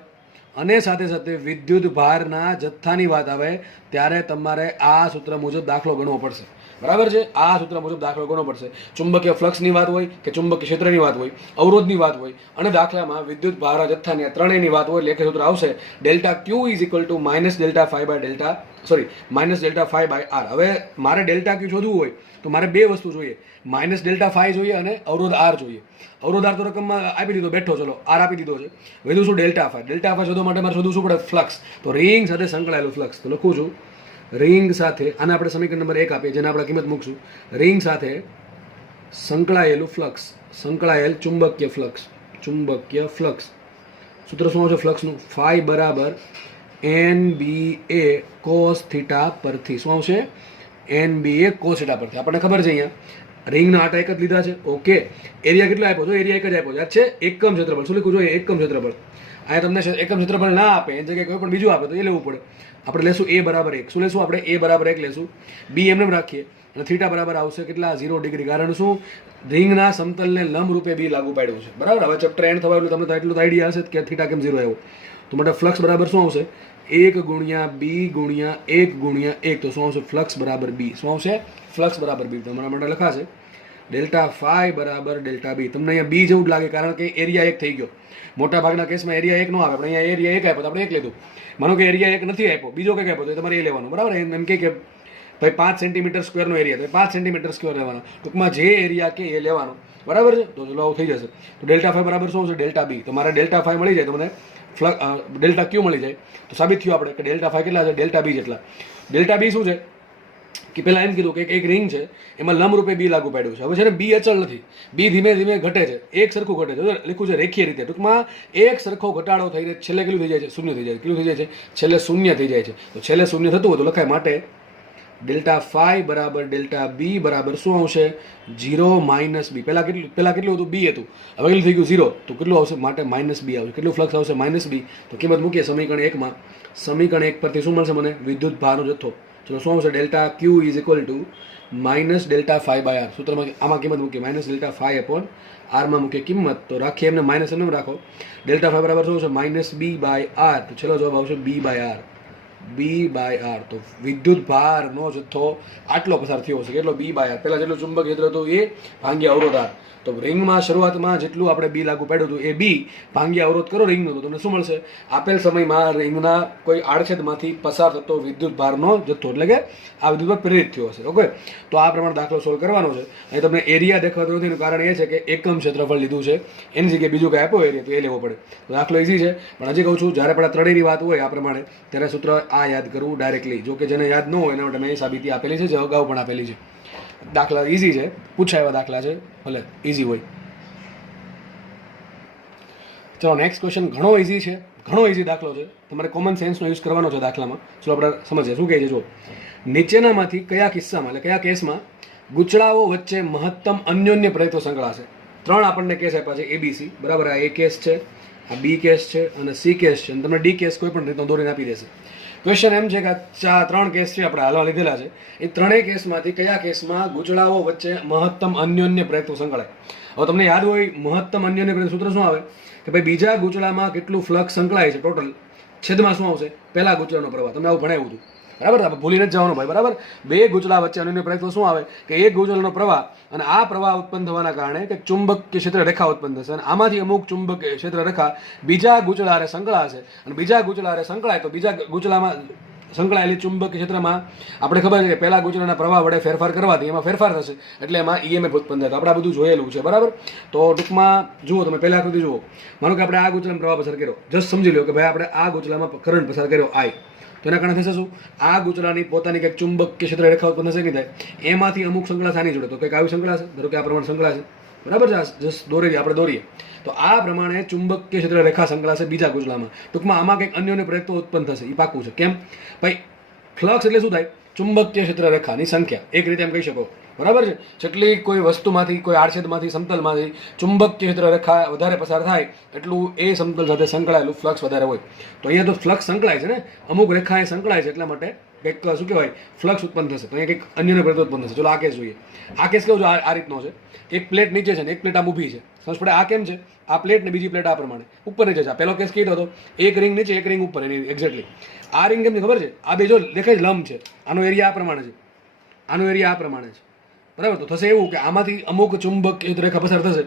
અને સાથે સાથે વિદ્યુત ભારના જથ્થાની વાત આવે ત્યારે તમારે આ સૂત્ર મુજબ દાખલો ગણવો પડશે. બરાબર છે, આ સૂત્ર મુજબ દાખલો ગણવો પડશે. ચુંબકીય ફ્લક્સની વાત હોય કે ચુંબકીય ક્ષેત્રની વાત હોય, અવરોધની વાત હોય અને દાખલામાં વિદ્યુત ભારના જથ્થાની આ ત્રણેયની વાત હોય એટલે એક સૂત્ર આવશે delta q is equal to minus delta phi by R. હવે મારે ડેલ્ટા ક્યુ શોધવું હોય તો મારે બે વસ્તુ જોઈએ, માઇનસ ડેલ્ટા ફાઈ જોઈએ અને અવરોધ આર જોઈએ. અવરોધ આર તો રકમમાં આપી દીધો, બેઠો, ચલો આર આપી દીધો છે. વધુ શું ડેલ્ટા ફાઈ. ડેલ્ટા ફાઈ શોધવા માટે મારે શોધવું શું પડે, ફ્લક્સ. તો રિંગ સાથે સંકળાયેલું ફ્લક્સ. તો લખું છું રિંગ સાથે, આને આપણે સમીકરણ નંબર 1 આપીએ જેને આપણે કિંમત મૂકશું. રિંગ સાથે સંકળાયેલું ફ્લક્સ, સંકળાયેલ ચુંબકીય ફ્લક્સ. સૂત્ર શું આવશે ફ્લક્સનું, ફાઈ બરાબર NBA કોસ થીટા પરથી. શું આવશે, NBA કોસ થીટા પરથી. આપણને ખબર છે અહીંયા રિંગના આટા એક જ લીધા છે. ઓકે, એરિયા કેટલો આપ્યો છે, એરિયા એક જ આપ્યો છે, યાદ છે, એકમ ક્ષેત્રફળ. શું લખવું જોઈએ, એકમ ક્ષેત્રફળ. અહીંયા તમને એકમ ક્ષેત્રફળ ના આપે એની જગ્યાએ કોઈ પણ બીજું આપે તો એ લેવું પડે. આપણે લેશું A બરાબર 1. શું લેશું આપણે, A બરાબર 1 લેશું. B એમને રાખીએ અને થીટા બરાબર આવશે કેટલા, 0 ડિગ્રી. કારણ શું, રિંગના સમતલને લંબ રૂપે B લાગુ પાડ્યું છે. બરાબર, હવે ચેપ્ટર એન્ડ થવા એટલું તમને એટલું આઈડિયા હશે કે થીટા કેમ 0 આવ્યો. તો માટે ફ્લક્સ બરાબર શું આવશે, 1 ગુણ્યા B ગુણ્યા 1 ગુણ્યા 1. તો શું આવશે, ફ્લક્સ બરાબર B. શું આવશે, ફ્લક્સ બરાબર B. તમારા માટે લખાશે ડેલ્ટા ફાઈ બરાબર ડેલ્ટા B. તમને અહીંયા B જેવું જ લાગે કારણ કે એરિયા 1 થઈ ગયો. મોટા ભાગના કેસમાં એરિયા 1 નો આવે, આપણે અહીંયા એરિયા 1 આપ્યો તો આપણે 1 લીધું. માનો કે એરિયા 1 નથી આપ્યો, બીજો કંઈક આપ્યો તો તમારે એ લેવાનું. બરાબર, એમ કે ભાઈ 5 સેન્ટીમીટર સ્ક્વેરનો એરિયા તો 5 સેન્ટીમીટર સ્ક્વેર લેવાનો. ટૂંકમાં જે એરિયા કે એ લેવાનો. બરાબર છે, તો ચલો આવું થઈ જશે. તો ડેલ્ટા ફાઈ બરાબર શું છે, ડેલ્ટા B. તો મારે ડેલ્ટા ફાઈ મળી જાય તો મને ડેલ્ટા ક્યુ મળી જાય. તો સાબિત થયું આપણે કે ડેલ્ટા ફાઈ કેટલા છે, ડેલ્ટા B જેટલા. ડેલ્ટા B શું છે કે પેલા એમ કીધું કે એક રિંગ છે એમાં લંબરૂપે B લાગુ પાડ્યું છે. હવે છે ને B અચળ નથી, B ધીમે ધીમે ઘટે છે, એક સરખું ઘટે છે. લખ્યું છે રેખીય રીતે. ટૂંકમાં એક સરખો ઘટાડો થઈને છેલ્લે કેટલું થઈ જાય છે, શૂન્ય થઈ જાય છે. કેટલું થઈ જાય છે, છેલ્લે શૂન્ય થઈ જાય છે. તો છેલ્લે શૂન્ય થતું હોય તો લખાય માટે ડેલ્ટા ફાઈ બરાબર ડેલ્ટા B બરાબર શું આવશે, 0 માઇનસ B. પહેલા કેટલું હતું, B હતું, હવે કેટલું થઈ ગયું 0. તો કેટલું આવશે, માટે માઇનસ B આવશે. કેટલું ફ્લક્સ આવશે, માઇનસ B. તો કિંમત મૂકીએ સમીકરણ 1 માં. સમીકરણ 1 પરથી શું મળશે મને, વિદ્યુત ભારનો જથ્થો. ચલો શું આવશે, delta q is equal to minus delta phi by R. સૂત્રમાં આમાં કિંમત મૂકીએ માઇનસ ડેલ્ટા ફાઈ અપોન આરમાં મૂકીએ કિંમત. તો રાખીએ એમને માઇનસ એમને રાખો. ડેલ્ટા ફાઈ બરાબર શું આવશે, માઇનસ B બાય આર. તો છેલ્લો જવાબ આવશે B બાય આર. તો વિદ્યુત ભારનો જથ્થો આટલો પસાર થયો હશે. કેટલો, B બાય આર. પહેલાં જેટલું ચુંબક ક્ષેત્ર હતું એ ભાંગ્યા અવરોધ આર. તો રિંગમાં શરૂઆતમાં જેટલું આપણે B લાગુ પાડ્યું હતું એ B ભાંગ્યા અવરોધ કરો રિંગનું, તો તમને શું મળશે, આપેલ સમયમાં રિંગના કોઈ આડછેદમાંથી પસાર થતો વિદ્યુત ભારનો જથ્થો, એટલે કે આ વિદ્યુત ભાર પ્રેરિત થયો હશે. ઓકે, તો આ પ્રમાણે દાખલો સોલ્વ કરવાનો છે. અહીં તમને એરિયા દેખાતો નથી એનું કારણ એ છે કે એકમ ક્ષેત્રફળ લીધું છે, એની જગ્યાએ બીજું કંઈ આપ્યો એરિયા તો એ લેવો પડે. તો દાખલો ઇઝી છે, પણ હજી કહું છું જ્યારે પણ ત્રણેયની વાત હોય આ પ્રમાણે ત્યારે સૂત્ર આ યાદ કરવું ડાયરેક્ટલી. જો કે જેને યાદ ન હોય એના માટે મેં સાબિતી આપેલી છે, જે અગાઉ પણ આપેલી છે. દાખલા ઇઝી છે, પૂછાય એવા દાખલા છે, ભલે ઇઝી હોય. ચલો નેક્સ્ટ ક્વેશ્ચન ઘણો ઇઝી છે, ઘણો ઇઝી દાખલો છે. તમારે કોમન સેન્સનો યુઝ કરવાનો છે દાખલામાં. ચલો આપણે સમજીએ શું કહે છે. જો નીચેનામાંથી કયા કિસ્સામાં, એટલે કયા કેસમાં ગૂંચળાઓ વચ્ચે મહત્તમ અન્યોન્ય પ્રયત્નો સંકળાશે. 3 આપણને કેસ આપ્યા છે ABC. બરાબર, આ A કેસ છે, આ B કેસ છે અને C કેસ છે, અને તમને D કેસ કોઈ પણ રીતનો દોરીને આપી દેશે. ક્વેશ્ચન એમ છે કે આ 3 કેસ છે આપણે હાલવા લીધેલા છે. એ ત્રણેય કેસમાંથી કયા કેસમાં ગૂંચળાઓ વચ્ચે મહત્તમ અન્યોન્ય પ્રયત્નો સંકળાય. હવે તમને યાદ હોય મહત્તમ અન્યોન્ય પ્રયત્ન સૂત્ર શું આવે કે ભાઈ બીજા ગૂંચળામાં કેટલું ફ્લક્સ સંકળાય છે ટોટલ, છેદમાં શું આવશે, પહેલા ગૂંચળાનો પ્રવાહ. તમને આવું ભણાવ્યું હતું. બરાબર, આપણે ભૂલી નથી જવાનું ભાઈ. બરાબર, બે ગૂંચળા વચ્ચે અન્યોન્ય પ્રયત્નો શું આવે કે એક ગૂંચળાનો પ્રવાહ અને આ પ્રવાહ ઉત્પન્ન થવાના કારણે કે ચુંબકીય ક્ષેત્ર રેખા ઉત્પન્ન થશે અને આમાંથી અમુક ચુંબકીય ક્ષેત્ર રેખા બીજા ગૂંચળા હારે સંકળાશે અને બીજા ગૂંચળા હારે સંકળાય તો બીજા ગૂંચળામાં સંકળાયેલી ચુંબકીય ક્ષેત્રમાં આપણે ખબર છે કે પહેલા ગૂંચળાના પ્રવાહ વડે ફેરફાર કરવાથી એમાં ફેરફાર થશે એટલે એમાં ઈએમએફ ઉત્પન્ન થાય. આપણે આ બધું જોયેલું છે બરાબર. તો ટૂંકમાં જુઓ, તમે પહેલા આકૃતિ જુઓ. માનો કે આપણે આ ગૂંચળામાં પ્રવાહ પસાર કર્યો, જસ્ટ સમજી લો કે ભાઈ આપણે આ ગૂંચળામાં કરંટ પસાર કર્યો આઈ, તો એના કારણે થશે શું, આ ગૂંચળાની પોતાની કંઈક ચુંબકીય ક્ષેત્ર રેખા ઉત્પન્ન થશે કે નહીં થાય, એમાંથી અમુક સંકળાશ આની જોડે, તો કંઈક આવી સંકળાશ, ધારો કે આ પ્રમાણે સંકળાશ, બરાબર છે, જસ્ટ દોરી આપણે દોરીએ તો આ પ્રમાણે ચુંબકીય ક્ષેત્ર રેખા સંકળાશે બીજા ગૂંચળામાં. ટૂંકમાં આમાં કંઈક અન્યોન્ય પ્રયત્નો ઉત્પન્ન થશે, એ પાકું છે. કેમ ભાઈ, ફ્લક્સ એટલે શું થાય, ચુંબકીય ક્ષેત્ર રેખાની સંખ્યા, એક રીતે એમ કહી શકો, બરાબર છે. જેટલી કોઈ વસ્તુમાંથી, કોઈ આડછેદમાંથી, સમતલમાંથી ચુંબકીય ક્ષેત્ર રેખા વધારે પસાર થાય એટલું એ સમતલ સાથે સંકળાયેલું ફ્લક્સ વધારે હોય. તો અહીંયા તો ફ્લક્સ સંકળાય છે ને, અમુક રેખા એ સંકળાય છે, એટલા માટે કંઈક શું કહેવાય, ફ્લક્સ ઉત્પન્ન થશે. તો અહીંયા કંઈક અન્યનો પ્રયત્ન ઉત્પન્ન થશે. ચલો આ કેસ જોઈએ. આ કેસ કેવું છે, આ રીતનો છે. એક પ્લેટ નીચે છે ને એક પ્લેટ આમ ઊભી છે. સમજ પડે? આ કેમ છે, આ પ્લેટ ને બીજી પ્લેટ આ પ્રમાણે ઉપર નીચે છે. આ પહેલો કેસ કીધો હતો, એક રિંગ નીચે એક રિંગ ઉપર, એની એક્ઝેક્ટલી આ રિંગ કેમ ખબર છે, આ બે જો દેખાય લંબ છે, આનો એરિયા આ પ્રમાણે છે, આનો એરિયા આ પ્રમાણે છે, બરાબર. તો થશે એવું કે આમાંથી અમુક ચુંબકીય રેખા પસાર થશે.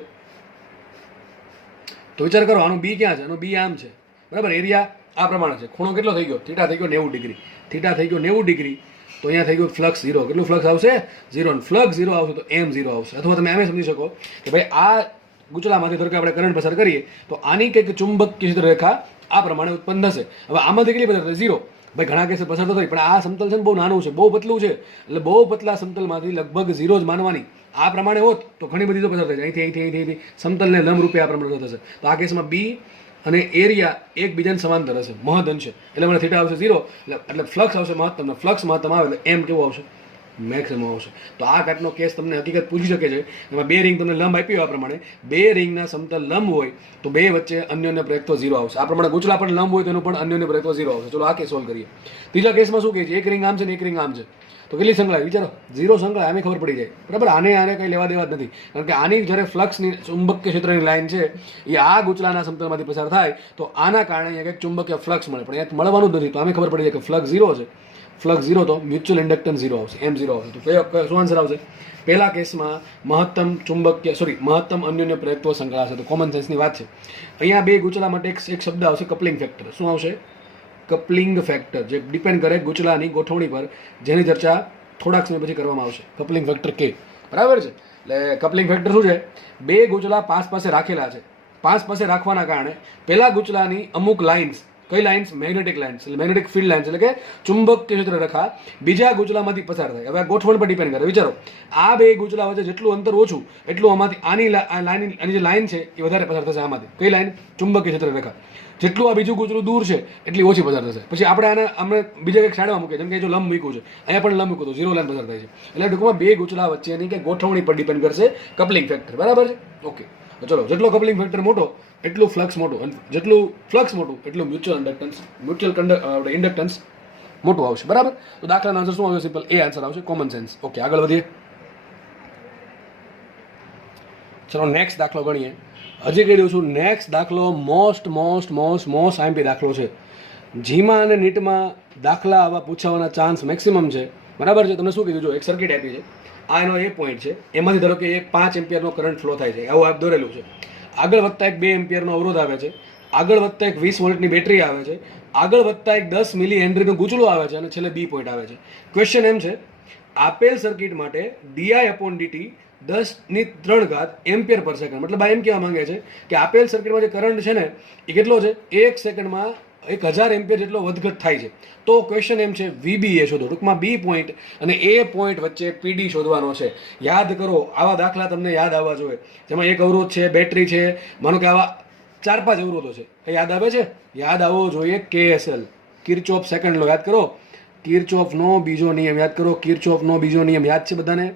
તો વિચાર કરો, આનું બી ક્યાં છે, આનું બી આમ છે, બરાબર. એરિયા આ પ્રમાણે છે, ખૂણો કેટલો થઈ ગયો, થીટા થઈ ગયો 90 ડિગ્રી, થીટા થઈ ગયો 90 ડિગ્રી. તો અહીંયા થઈ ગયું ફ્લક્સ 0. કેટલું ફ્લક્સ આવશે, 0. ફ્લક્સ 0 આવશે તો m0 આવશે. અથવા તમે એમ સમજી શકો કે ભાઈ આ ગૂંચળામાંથી ધારો કે આપણે કરંટ પસાર કરીએ તો આની કંઈક ચુંબકીય ક્ષેત્ર રેખા આ પ્રમાણે ઉત્પન્ન થશે. હવે આમાંથી કેટલી પસાર થશે, 0. ભાઈ ઘણા કેસ પસાર થતો હોય, પણ આ સમતલ છે ને બહુ નાનું છે, બહુ પતલું છે, એટલે બહુ પતલા સમતલમાંથી લગભગ 0 જ માનવાની. આ પ્રમાણે હોત તો ઘણી બધી તો પસાર થાય, અહીંથી સમતલને લંબ રૂપે આ પ્રમાણે થશે. તો આ કેસમાં બી અને એરિયા એકબીજાને સમાંતર હશે, મહદઅંશે, એટલે મને થીટા આવશે 0, એટલે ફ્લક્સ આવશે મહત્તમ, ફ્લક્સ મહત્તમ આવે એટલે એમ કેવું આવશે, મેક્સિમમ આવશે. તો આ ટાઈપનો કેસ તમને હકીકત પૂછી શકે છે. એમાં બે રિંગ તમને લંબ આપી હોય, આ પ્રમાણે બે રિંગના સમતલ લંબ હોય તો બે વચ્ચે અન્યોન્ય પ્રયત્નો 0 આવશે. આ પ્રમાણે ગૂંચળા પણ લંબ હોય તો એનું પણ અન્યોન્ય પ્રયત્નો 0 આવશે. ચલો આ કેસ સોલ્વ કરીએ. ત્રીજા કેસમાં શું કહે છે, એક રિંગ આમ છે ને એક રિંગ આમ છે, તો કેટલી સંકળાય વિચારો, 0 સંકળાય, આમે ખબર પડી જાય, બરાબર. આને કંઈ લેવા દેવા જ નથી, કારણ કે આની જ્યારે ફ્લક્સની ચુંબકીય ક્ષેત્રની લાઈન છે એ આ ગૂંચળાના સમતલમાંથી પસાર થાય તો આના કારણે અહીંયા કંઈક ચુંબકીય ફ્લક્સ મળે, પણ અહીંયા મળવાનું જ નથી. તો આમે ખબર પડી જાય કે ફ્લક્સ 0 છે, ફ્લક્સ 0 તો મ્યુચ્યુઅલ ઇન્ડક્ટન્સ 0 આવશે, m0 આવશે. તો શું આન્સર આવશે, પહેલા કેસમાં મહત્તમ અન્યોન્ય પ્રયત્નો સંકળાશે. તો કોમન સેન્સની વાત છે. અહીંયા બે ગૂંચળા માટે એક શબ્દ આવશે, કપલિંગ ફેક્ટર. શું આવશે, કપલિંગ ફેક્ટર, જે ડિપેન્ડ કરે ગૂંચળાની ગોઠવણી પર, જેની ચર્ચા થોડાક સમય પછી કરવામાં આવશે. કપલિંગ ફેક્ટર કે, બરાબર છે. એટલે કપલિંગ ફેક્ટર શું છે, બે ગૂંચળા પાસે રાખેલા છે, પાસે રાખવાના કારણે પહેલા ગૂંચળાની અમુક લાઇન્સ, કઈ લાઇન્સ, મેગ્નેટિક લાઇન્સ, એટલે મેગ્નેટિક ફિલ્ડ લાઇન્સ, એટલે કે ચુંબકીય ક્ષેત્ર રેખા બીજા ગૂંચળામાંથી પસાર થાય. હવે આ ગોઠવણ પર ડિપેન્ડ કરે. વિચારો, આ બે ગૂંચળા વચ્ચે જેટલું અંતર ઓછું એટલું આમાંથી આની જે લાઇન છે એ વધારે પસાર થશે. આમાંથી કઈ લાઇન, ચુંબકીય ક્ષેત્ર રેખા. જેટલું આ બીજું ગૂંચળું દૂર છે એટલી ઓછી પસાર થશે. પછી આપણે બીજા કંઈક સાઈડમાં મૂકીએ, જેમ કે જો લંબ મૂક્યું છે, અહીંયા પણ લંબ મૂક્યું તો 0 લાઈન પસાર થાય છે. એટલે ટૂંકમાં બે ગૂંચળા વચ્ચેની કે ગોઠવણી પર ડિપેન્ડ કરશે કપલિંગ ફેક્ટર, બરાબર છે. ઓકે, તો ચલો, જેટલો કપલિંગ ફેક્ટર મોટો એટલું ફ્લક્સ મોટું, જેટલું ફ્લક્સ મોટું એટલું મ્યુચ્યુઅલ ઇન્ડક્ટન્સ મોટું આવશે, બરાબર. તો દાખલાનો આન્સર શું આવશે, સિમ્પલ એ આન્સર આવશે, કોમન સેન્સ. ઓકે, આગળ વધીએ. ચલો નેક્સ્ટ દાખલો ગણીએ. હજી કહી દઉં છું, નેક્સ્ટ દાખલો મોસ્ટ આઈએમપી દાખલો છે. જીમાં અને નીટમાં દાખલા આવા પૂછાવાના ચાન્સ મેક્સિમમ છે, બરાબર છે. તમને શું કીધું, જો એક સર્કિટ આપી છે, આ એનો એ પોઈન્ટ છે, એમાંથી ધારો કે એક 5 એમ્પિયરનો કરંટ ફ્લો થાય છે, આવું આપ દોરેલું છે. આગળ વધતા એક 2 એમ્પિયરનો અવરોધ આવે છે, આગળ વધતા એક 20 વોલ્ટની બેટરી આવે છે, આગળ વધતા એક 10 મિલી હેનરીનું ગૂંચળું આવે છે અને છેલ્લે બી પોઈન્ટ આવે છે. ક્વેશ્ચન એમ છે, આપેલ સર્કિટ માટે di/dt 10³ એમ્પિયર પર સેકન્ડ, મતલબ આ એમ કહેવા માંગે છે કે આપેલ સર્કિટમાં જે કરંટ છે ને એ કેટલો છે, 1 સેકન્ડમાં 1000 એમ્પિયર જેટલો વધઘટ થાય છે. તો ક્વેશ્ચન એમ છે, VB એ શોધો. ટૂંકમાં બી પોઈન્ટ અને એ પોઈન્ટ વચ્ચે PD શોધવાનો છે. યાદ કરો, આવા દાખલા તમને યાદ આવવા જોઈએ, જેમાં એક અવરોધ છે, બેટરી છે, માનો કે આવા 4-5 અવરોધો છે. એ યાદ આવે છે, યાદ આવવો જોઈએ KSL, કિર્ચોફ સેકન્ડ લો, યાદ કરો. કિર્ચોફનો બીજો નિયમ યાદ કરો, કિર્ચોફનો બીજો નિયમ યાદ છે બધાને?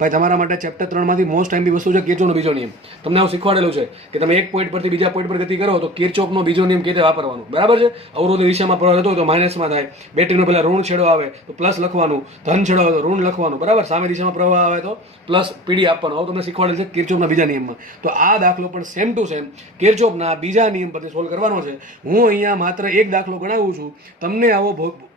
ભાઈ તમારા માટે ચેપ્ટર 3માંથી મોસ્ટ આઈએમપી વસ્તુ છે કિર્ચોફનો બીજો નિયમ. તમને આવું શીખવાડેલું છે કે તમે એક પોઈન્ટ પરથી બીજા પોઈન્ટ પર ગતિ કરો તો કિર્ચોફનો બીજો નિયમ કેવી રીતે વાપરવાનો, બરાબર છે. અવરોધની દિશામાં પ્રવાહ જતો હોય તો માઇનસમાં થાય, બેટરીનો પહેલા ઋણ છેડો આવે તો પ્લસ લખવાનું, ધન છેડો આવે તો ઋણ લખવાનું, બરાબર. સામે દિશામાં પ્રવાહ આવે તો પ્લસ PD આપવાનું. આવું તમને શીખવાડેલ છે કિર્ચોફના બીજા નિયમમાં. તો આ દાખલો પણ સેમ ટુ સેમ કિર્ચોફના બીજા નિયમ પરથી સોલ્વ કરવાનો છે. હું અહીંયા માત્ર એક દાખલો ગણાવું છું, તમને આવો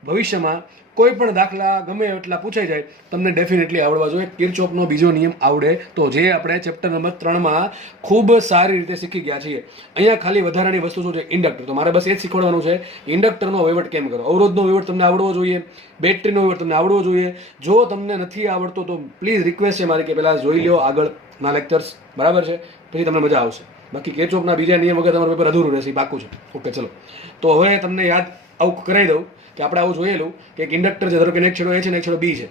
ભવિષ્યમાં કોઈ પણ દાખલા ગમે એટલા પૂછાઈ જાય તમને ડેફિનેટલી આવડવા જોઈએ. કિર્ચોફનો બીજો નિયમ આવડે તો, જે આપણે ચેપ્ટર નંબર 3માં ખૂબ સારી રીતે શીખી ગયા છીએ. અહીંયા ખાલી વધારાની વસ્તુ શું છે? ઇન્ડક્ટર. તો મારે બસ એ જ શીખવાડવાનું છે, ઇન્ડક્ટરનો વહીવટ કેમ કરો. અવરોધનો વહીવટ તમને આવડવો જોઈએ, બેટરીનો વહીવટ તમને આવડવો જોઈએ. જો તમને નથી આવડતો તો પ્લીઝ રિક્વેસ્ટ છે મારી કે પહેલાં જોઈ લો આગળના લેક્ચર્સ, બરાબર છે? પછી તમને મજા આવશે. બાકી કિર્ચોફના બીજા નિયમ વગર તમારું પેપર અધૂરું રહેશે, પાકું છે. ઓકે, ચલો. તો હવે તમને યાદ આવું કરાવી દઉં કે આપણે આવું જોયેલું કે એક ઇન્ડક્ટર છે, ધારો કે એક છેડો એ છે ને એક છેડો બી છે.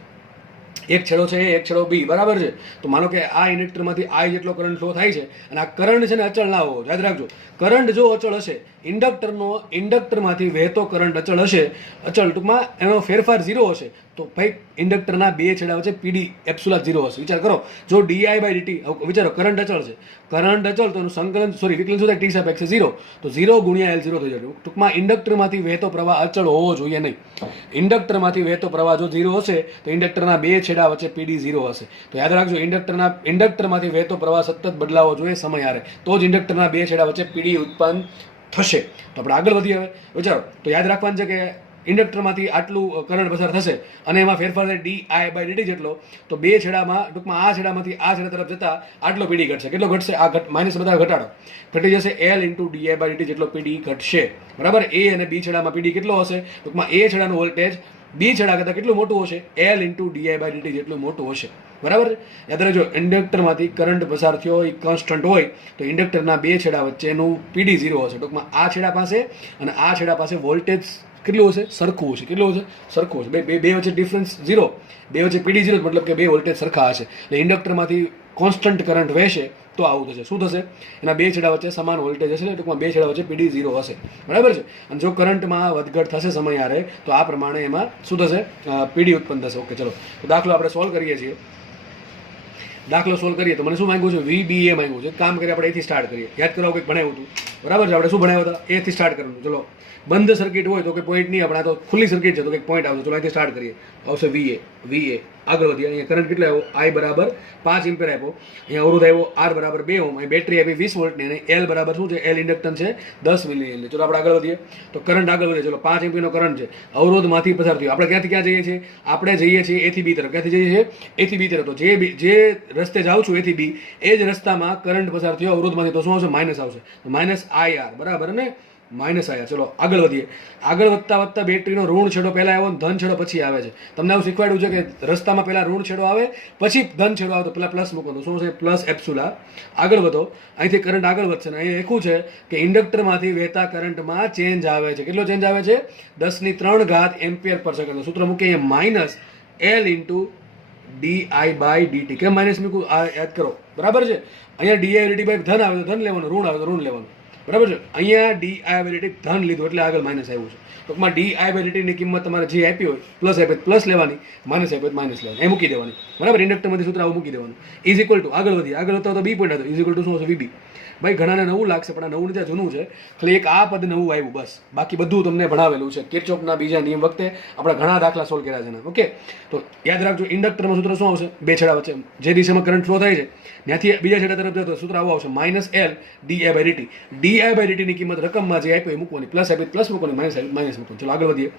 એક છેડો છે એ, એક છેડો બી, બરાબર છે? તો માનો કે આ ઇન્ડક્ટરમાંથી આ જેટલો કરંટ ફ્લો થાય છે અને આ કરંટ છે ને અચળ ના હોવો, યાદ રાખજો. કરંટ જો અચળ હશે, ઇન્ડક્ટરમાંથી વહેતો કરંટ અચળ હશે, અચળ ટૂંકમાં એનો ફેરફાર 0 હશે, તો ભાઈ ઇન્ડક્ટરના બે છેડા વચ્ચે પીડી એપ્સિલોન 0 હશે. વિચાર કરો, જો ડીઆઈ બાય ડીટી, વિચારો કરંટ અચળ છે, કરંટ અચળ તો એનું સંકલન વિકલન શું થાય? ટી સાપેક્ષે 0, તો 0 ગુણ્યા L 0 થઈ જશે. ટૂંકમાં ઇન્ડક્ટરમાંથી વહેતો પ્રવાહ અચળ હોવો જોઈએ નહીં. ઇન્ડક્ટરમાંથી વહેતો પ્રવાહ જો 0 હશે તો ઇન્ડક્ટરના બે છેડા વચ્ચે પીડી 0 હશે. તો યાદ રાખજો, ઇન્ડક્ટરમાંથી વહેતો પ્રવાહ સતત બદલાવો જોઈએ સમય હારે, તો જ ઇન્ડક્ટરના બે છેડા વચ્ચે પીડી ઉત્પન્ન થશે. તો આપણે આગળ વધીએ. હવે વિચારો, તો યાદ રાખવાનું છે કે ઇન્ડક્ટરમાંથી આટલું કરંટ પસાર થશે અને એમાં ફેરફાર થાય ડીઆઈ બાય ડીટી જેટલો, તો બે છેડામાં ટૂંકમાં આ છેડામાંથી આ છેડા તરફ જતા આટલો પીડી ઘટશે. કેટલો ઘટશે? આ માઇનસ બધા ઘટાડો, ઘટી જશે L into D I by dt જેટલો પીડી ઘટશે, બરાબર? એ અને બી છેડામાં પીડી કેટલો હશે? ટૂંકમાં એ છેડાનું વોલ્ટેજ બી છેડા કરતાં કેટલું મોટું હશે? L into D I by dt જેટલું મોટું હશે, બરાબર? યાદ રાખજો, ઇન્ડક્ટરમાંથી કરંટ પસાર થયો હોય કોન્સ્ટન્ટ હોય તો ઇન્ડક્ટરના બે છેડા વચ્ચેનું પીડી 0 હશે. ટૂંકમાં આ છેડા પાસે અને આ છેડા પાસે વોલ્ટેજ કેટલું હશે? સરખું હશે. કેટલું હશે? સરખું હશે. બે વચ્ચે ડિફરન્સ 0, બે વચ્ચે પીડી 0, મતલબ કે બે વોલ્ટેજ સરખા હશે. એટલે ઇન્ડક્ટરમાંથી કોન્સ્ટન્ટ કરંટ વહેશે તો આવું થશે. શું થશે? એના બે છેડા વચ્ચે સમાન વોલ્ટેજ હશે, ટૂંકમાં બે છેડા વચ્ચે પીડી 0 હશે, બરાબર છે? અને જો કરંટમાં વધઘટ થશે સમય હારે તો આ પ્રમાણે એમાં શું થશે? પીડી ઉત્પન્ન થશે. ઓકે, ચલો. તો દાખલો આપણે સોલ્વ કરીએ છીએ. દાખલો સોલ્વ કરીએ તો મને શું માંગ્યું છે? VBA માંગ્યું છે. કામ કરીએ આપણે એથી સ્ટાર્ટ કરીએ. યાદ કરાવો કંઈક ભણાવ્યું હતું, બરાબર છે? આપણે શું ભણાવ્યા હતા? એથી સ્ટાર્ટ કરવાનું. ચલો, બંધ સર્કિટ હોય તો કોઈ પોઈન્ટ નહીં, આપણે તો ખુલ્લી સર્કિટ છે તો કંઈક પોઈન્ટ આવશે. ચલો, અહીંથી સ્ટાર્ટ કરીએ. આવશે VA. આગળ વધીએ. અહીંયા કરંટ કેટલો આવ્યો? I બરાબર 5 એમ્પિયર આપ્યો. અહીંયા અવરોધ આવ્યો R બરાબર 2 ઓહ્મ. અહીં બેટરી આપી 20 વોલ્ટની અને L બરાબર શું છે? L ઇન્ડક્ટન્સ છે 10 મિલી હેનરી. ચલો આપણે આગળ વધીએ. તો કરંટ આગળ વધીએ. ચલો, 5 એમ્પિયરનો કરંટ છે, અવરોધમાંથી પસાર થયો. આપણે ક્યાંથી ક્યાં જઈએ છીએ? આપણે જઈએ છીએ A થી B તરફ. ક્યાંથી જઈએ છીએ? A થી B તરફ. તો જે રસ્તે જાઉં છું A થી B, એ જ રસ્તામાં કરંટ પસાર થયો અવરોધમાંથી, તો શું આવશે? માઇનસ આવશે. માઇનસ IR, બરાબર ને? માઇનસ આવ્યા. ચલો આગળ વધીએ. આગળ વધતા બેટરીનો ઋણ છેડો પહેલા આવ્યો, ધન છેડો પછી આવે છે. તમને એવું શીખવાડ્યું છે કે રસ્તામાં પહેલા ઋણ છેડો આવે પછી ધન છેડો આવે, તો પહેલા પ્લસ મૂકો. તો શું છે? પ્લસ એપ્સુલા. આગળ વધો. અહીંથી કરંટ આગળ વધશે ને અહીં લખ્યું છે કે ઇન્ડક્ટરમાંથી વહેતા કરંટમાં ચેન્જ આવે છે. કેટલો ચેન્જ આવે છે? 10³ એમ્પિયર પર સેકન્ડ. સૂત્ર મૂકીએ અહીંયા minus L into D I by dt. કેમ માઇનસ મૂકું? આ યાદ કરો, બરાબર છે? અહીંયા ડીઆઈ ડીટી બાય ધન આવે તો ધન લેવાનું, ઋણ આવે તો ઋણ લેવાનું, બરાબર છે? અહીંયા ડીઆઈ બાય ડીટી ધન લીધું એટલે આગળ માઇનસ આવ્યું છે. ટૂંકમાં ડીઆઈ બાય ડીટીની કિંમત તમારે જે આપી હોય, પ્લસ આપે પ્લસ લેવાની, માઇનસ આપે માઇનસ લેવાની, એ મૂકી દેવાની, બરાબર? ઇન્ડક્ટરમાંથી સૂત્ર આવું મૂકી દેવાનું. ઇઝ ઇક્વલ ટુ આગળ વધીએ. આગળ વધતા તો બી પોઈન્ટ હતો. ઇઝ ઇક્વલ ટુ શું હશે? VB. ભાઈ ઘણાને નવું લાગશે પણ આ નવું નથી, જૂનું છે. ખાલી એક આ પદ નવું આવ્યું, બસ. બાકી બધું તમને ભણાવેલું છે. કિર્ચોફના બીજા નિયમ વખતે આપણે ઘણા દાખલા સોલ્વ કર્યા છે. ઓકે, તો યાદ રાખજો, ઇન્ડક્ટરમાં સૂત્ર શું આવશે? બે છેડા વચ્ચે જે દિશામાં કરંટ ફ્લો થાય છે ત્યાંથી બીજા છેડા તરફ જતો સૂત્ર આવું આવશે, minus L DI by DT. DI by ડીટીની કિંમત રકમમાં જે આપ્યો એ મૂકવાની, પ્લસ આપી પ્લસ મૂકવાની, માઇનસ આપી માઇનસ મૂકવાની. ચલો આગળ વધીએ.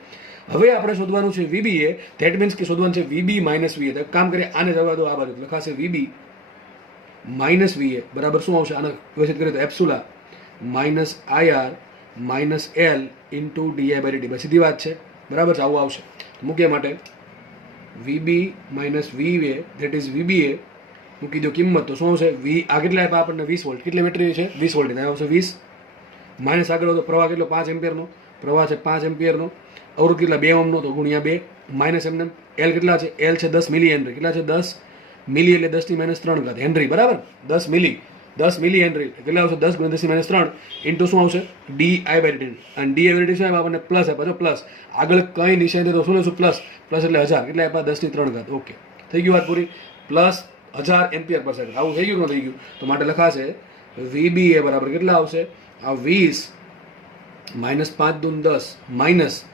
હવે આપણે શોધવાનું છે VBA. ધેટ મીન્સ કે શોધવાનું છે VB માઇનસ VA. તો કામ કરીએ, આને જવા દો, આ બાજુ લખાશે VB માઇનસ VA બરાબર શું આવશે? આને વ્યવસ્થિત કરીએ તો epsilon minus IR minus L into D I by DT. સીધી વાત છે, બરાબર છે? આવું આવશે. મૂકીએ માટે VB minus VA that is VBA. મૂકી દો કિંમત, તો શું આવશે? આ કેટલા આપ્યા આપણને? 20 વોલ્ટ. કેટલી બેટરી છે? 20 વોલ્ટ. ત્યાં આવશે 20 માઇનસ આગળ તો પ્રવાહ કેટલો? 5 એમ્પિયરનો પ્રવાહ છે, 5 એમ્પિયરનો. અવરોધ કેટલા? 2 ઓહ્મનો, તો ગુણ્યા 2 માઇનસ એમને. L કેટલા છે? L છે 10 મિલી હેનરી. કેટલા છે? 10 મિલી એટલે 10⁻³ હેનરી, બરાબર? 10 મિલી હેનરી કેટલા આવશે? 10 × 10⁻³ ઇન્ટુ શું આવશે? DI by dt. અને ડીઆઈ બાય ડીટી શું આપણને? પ્લસ આપ્યા છો, પ્લસ. આગળ કઈ નિશાન તો શું લેશું? પ્લસ. પ્લસ એટલે 1000. કેટલા આપ્યા? 10⁻³. ઓકે, થઈ ગયું વાત પૂરી. પ્લસ 1000 એમ્પિયર પર સેકન્ડ. આવું થઈ ગયું કે ન થઈ ગયું? તો માટે લખાશે VBA બરાબર કેટલા આવશે? આ 20 માઇનસ 5 દૂન 10 માઇનસ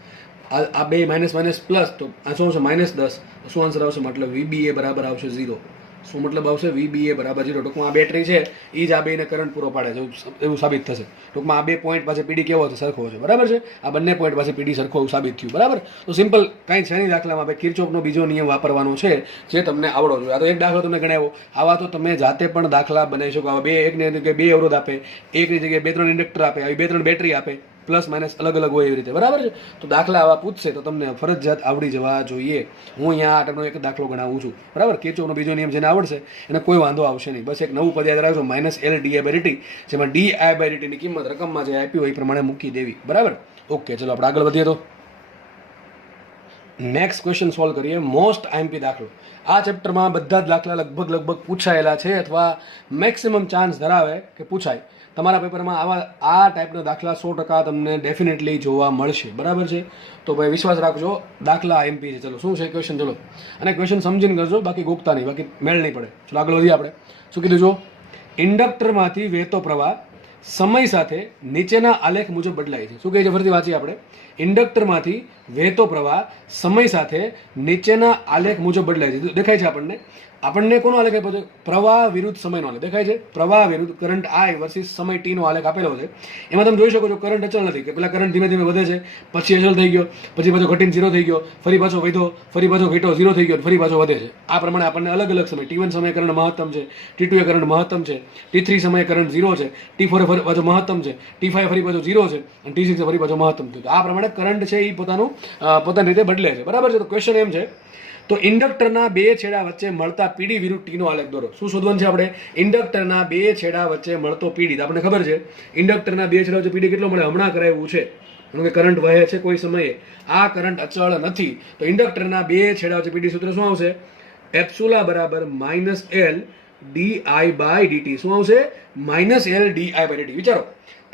આ બે માઇનસ માઇનસ પ્લસ, તો આ શું આવશે? -10. શું આન્સર આવશે? મતલબ VBA બરાબર આવશે 0. શું મતલબ આવશે? VBA બરાબર 0. ટૂંકમાં આ બેટરી છે એ જ આ બેને કરંટ પૂરો પાડે છે એવું સાબિત થશે. ટૂંકમાં આ બે પોઈન્ટ પાસે પીડી કેવો છે? સરખો છે. બરાબર છે. આ બંને પોઈન્ટ પાસે પીડી સરખો એવું સાબિત થયું. બરાબર. તો સિમ્પલ કાંઈ છે નહીં દાખલામાં. ભાઈ કિર્ચોફનો બીજો નિયમ વાપરવાનો છે જે તમને આવડો જોઈએ. આ તો એક દાખલો તમને ગણાવ્યો. આવા તો તમે જાતે પણ દાખલા બનાવી શકો. આવા એકની જગ્યાએ 2 અવરોધ આપે, એકની જગ્યાએ 2-3 ઇન્ડક્ટર આપે, આવી 2-3 બેટરી આપે, પ્લસ માઇનસ અલગ અલગ હોય એવી રીતે. બરાબર છે. તો દાખલા આવા પૂછશે તો તમને ફરજિયાત આવડી જવા જોઈએ. હું અહીંયા આ ટાઈપનો એક દાખલો ગણાવું છું. બરાબર. કિર્ચોફનો બીજો નિયમ જેને આવડશે એને કોઈ વાંધો આવશે નહીં. બસ એક નવું પદ યાદ રાખજો, -L/dI/dt, જેમાં dI/dt ની કિંમત રકમમાં જે આપી હોય એ પ્રમાણે મૂકી દેવી. બરાબર. ઓકે, ચલો આપણે આગળ વધીએ. તો નેક્સ્ટ ક્વેશ્ચન સોલ્વ કરીએ. મોસ્ટ આઈએમપી દાખલો. આ ચેપ્ટરમાં બધા જ દાખલા લગભગ પૂછાયેલા છે અથવા મેક્સિમમ ચાન્સ ધરાવે કે પૂછાય. તમારા પેપરમાં આ ટાઈપના દાખલા 100% તમને ડેફિનેટલી જોવા મળશે. બરાબર છે. તો ભાઈ વિશ્વાસ રાખજો, દાખલા આઈએમપી છે. ચલો શું છે ક્વેશ્ચન? ચલો અને ક્વેશ્ચન સમજીને કરજો, બાકી ગોખતા નહીં, બાકી મેળ નહીં પડે. ચલો આગળ વધીએ આપણે. શું કીધું? જો ઇન્ડક્ટરમાંથી વહેતો પ્રવાહ સમય સાથે નીચેના આલેખ મુજબ બદલાય છે. શું કહે છે? ફરીથી વાંચીએ આપણે. ઇન્ડક્ટરમાંથી વહેતો પ્રવાહ સમય સાથે નીચેના આલેખ મુજબ બદલાય છે. દેખાય છે આપણને કોનો આલેખ આપ્યો છે? પ્રવાહ વિરુદ્ધ સમયનો આલેખ દેખાય છે. પ્રવાહ વિરુદ્ધ કરંટ I વર્સિસ સમય T નો આલેખ આપેલો છે. એમાં તમે જોઈ શકો છો કરંટ અચળ નથી, કે પેલા કરંટ ધીમે ધીમે વધે છે, પછી અચળ થઈ ગયો, પછી પાછો ઘટીને 0 થઈ ગયો, ફરી પાછો વધ્યો, ફરી પાછો ઘટ્યો, 0 થઈ ગયો, ફરી પાછો વધે છે. આ પ્રમાણે આપણને અલગ અલગ સમય T1 સમયે કરંટ મહત્તમ છે, T2 એ કરંટ મહત્તમ છે, T3 સમયે કરંટ 0 છે, T4 ફરી પાછો મહત્તમ છે, T5 ફરી પાછો 0 છે અને T6 ફરી પાછો મહત્તમ છે. આ પ્રમાણે કરંટ છે એ પોતાની રીતે બદલે છે. બરાબર છે. તો ક્વેશ્ચન એમ છે, તો ઇન્ડક્ટરના 2 છેડા વચ્ચે મળતા પીડી વિરુદ્ધ ટીનો આલેખ દોરો. શું શોધવાનું છે આપણે? ઇન્ડક્ટરના 2 છેડા વચ્ચે મળતો પીડી. તો આપણે ખબર છે ઇન્ડક્ટરના 2 છેડા વચ્ચે પીડી કેટલો મળે? હમણાં કરાવ્યું છે. કારણ કે કરંટ વહે છે કોઈ સમયે, આ કરંટ અચળ નથી. તો ઇન્ડક્ટરના 2 છેડા વચ્ચે પીડી સૂત્ર શું આવશે? એપ્સુલા બરાબર -L/dI/dt. શું આવશે? -L/dI/dt. વિચારો,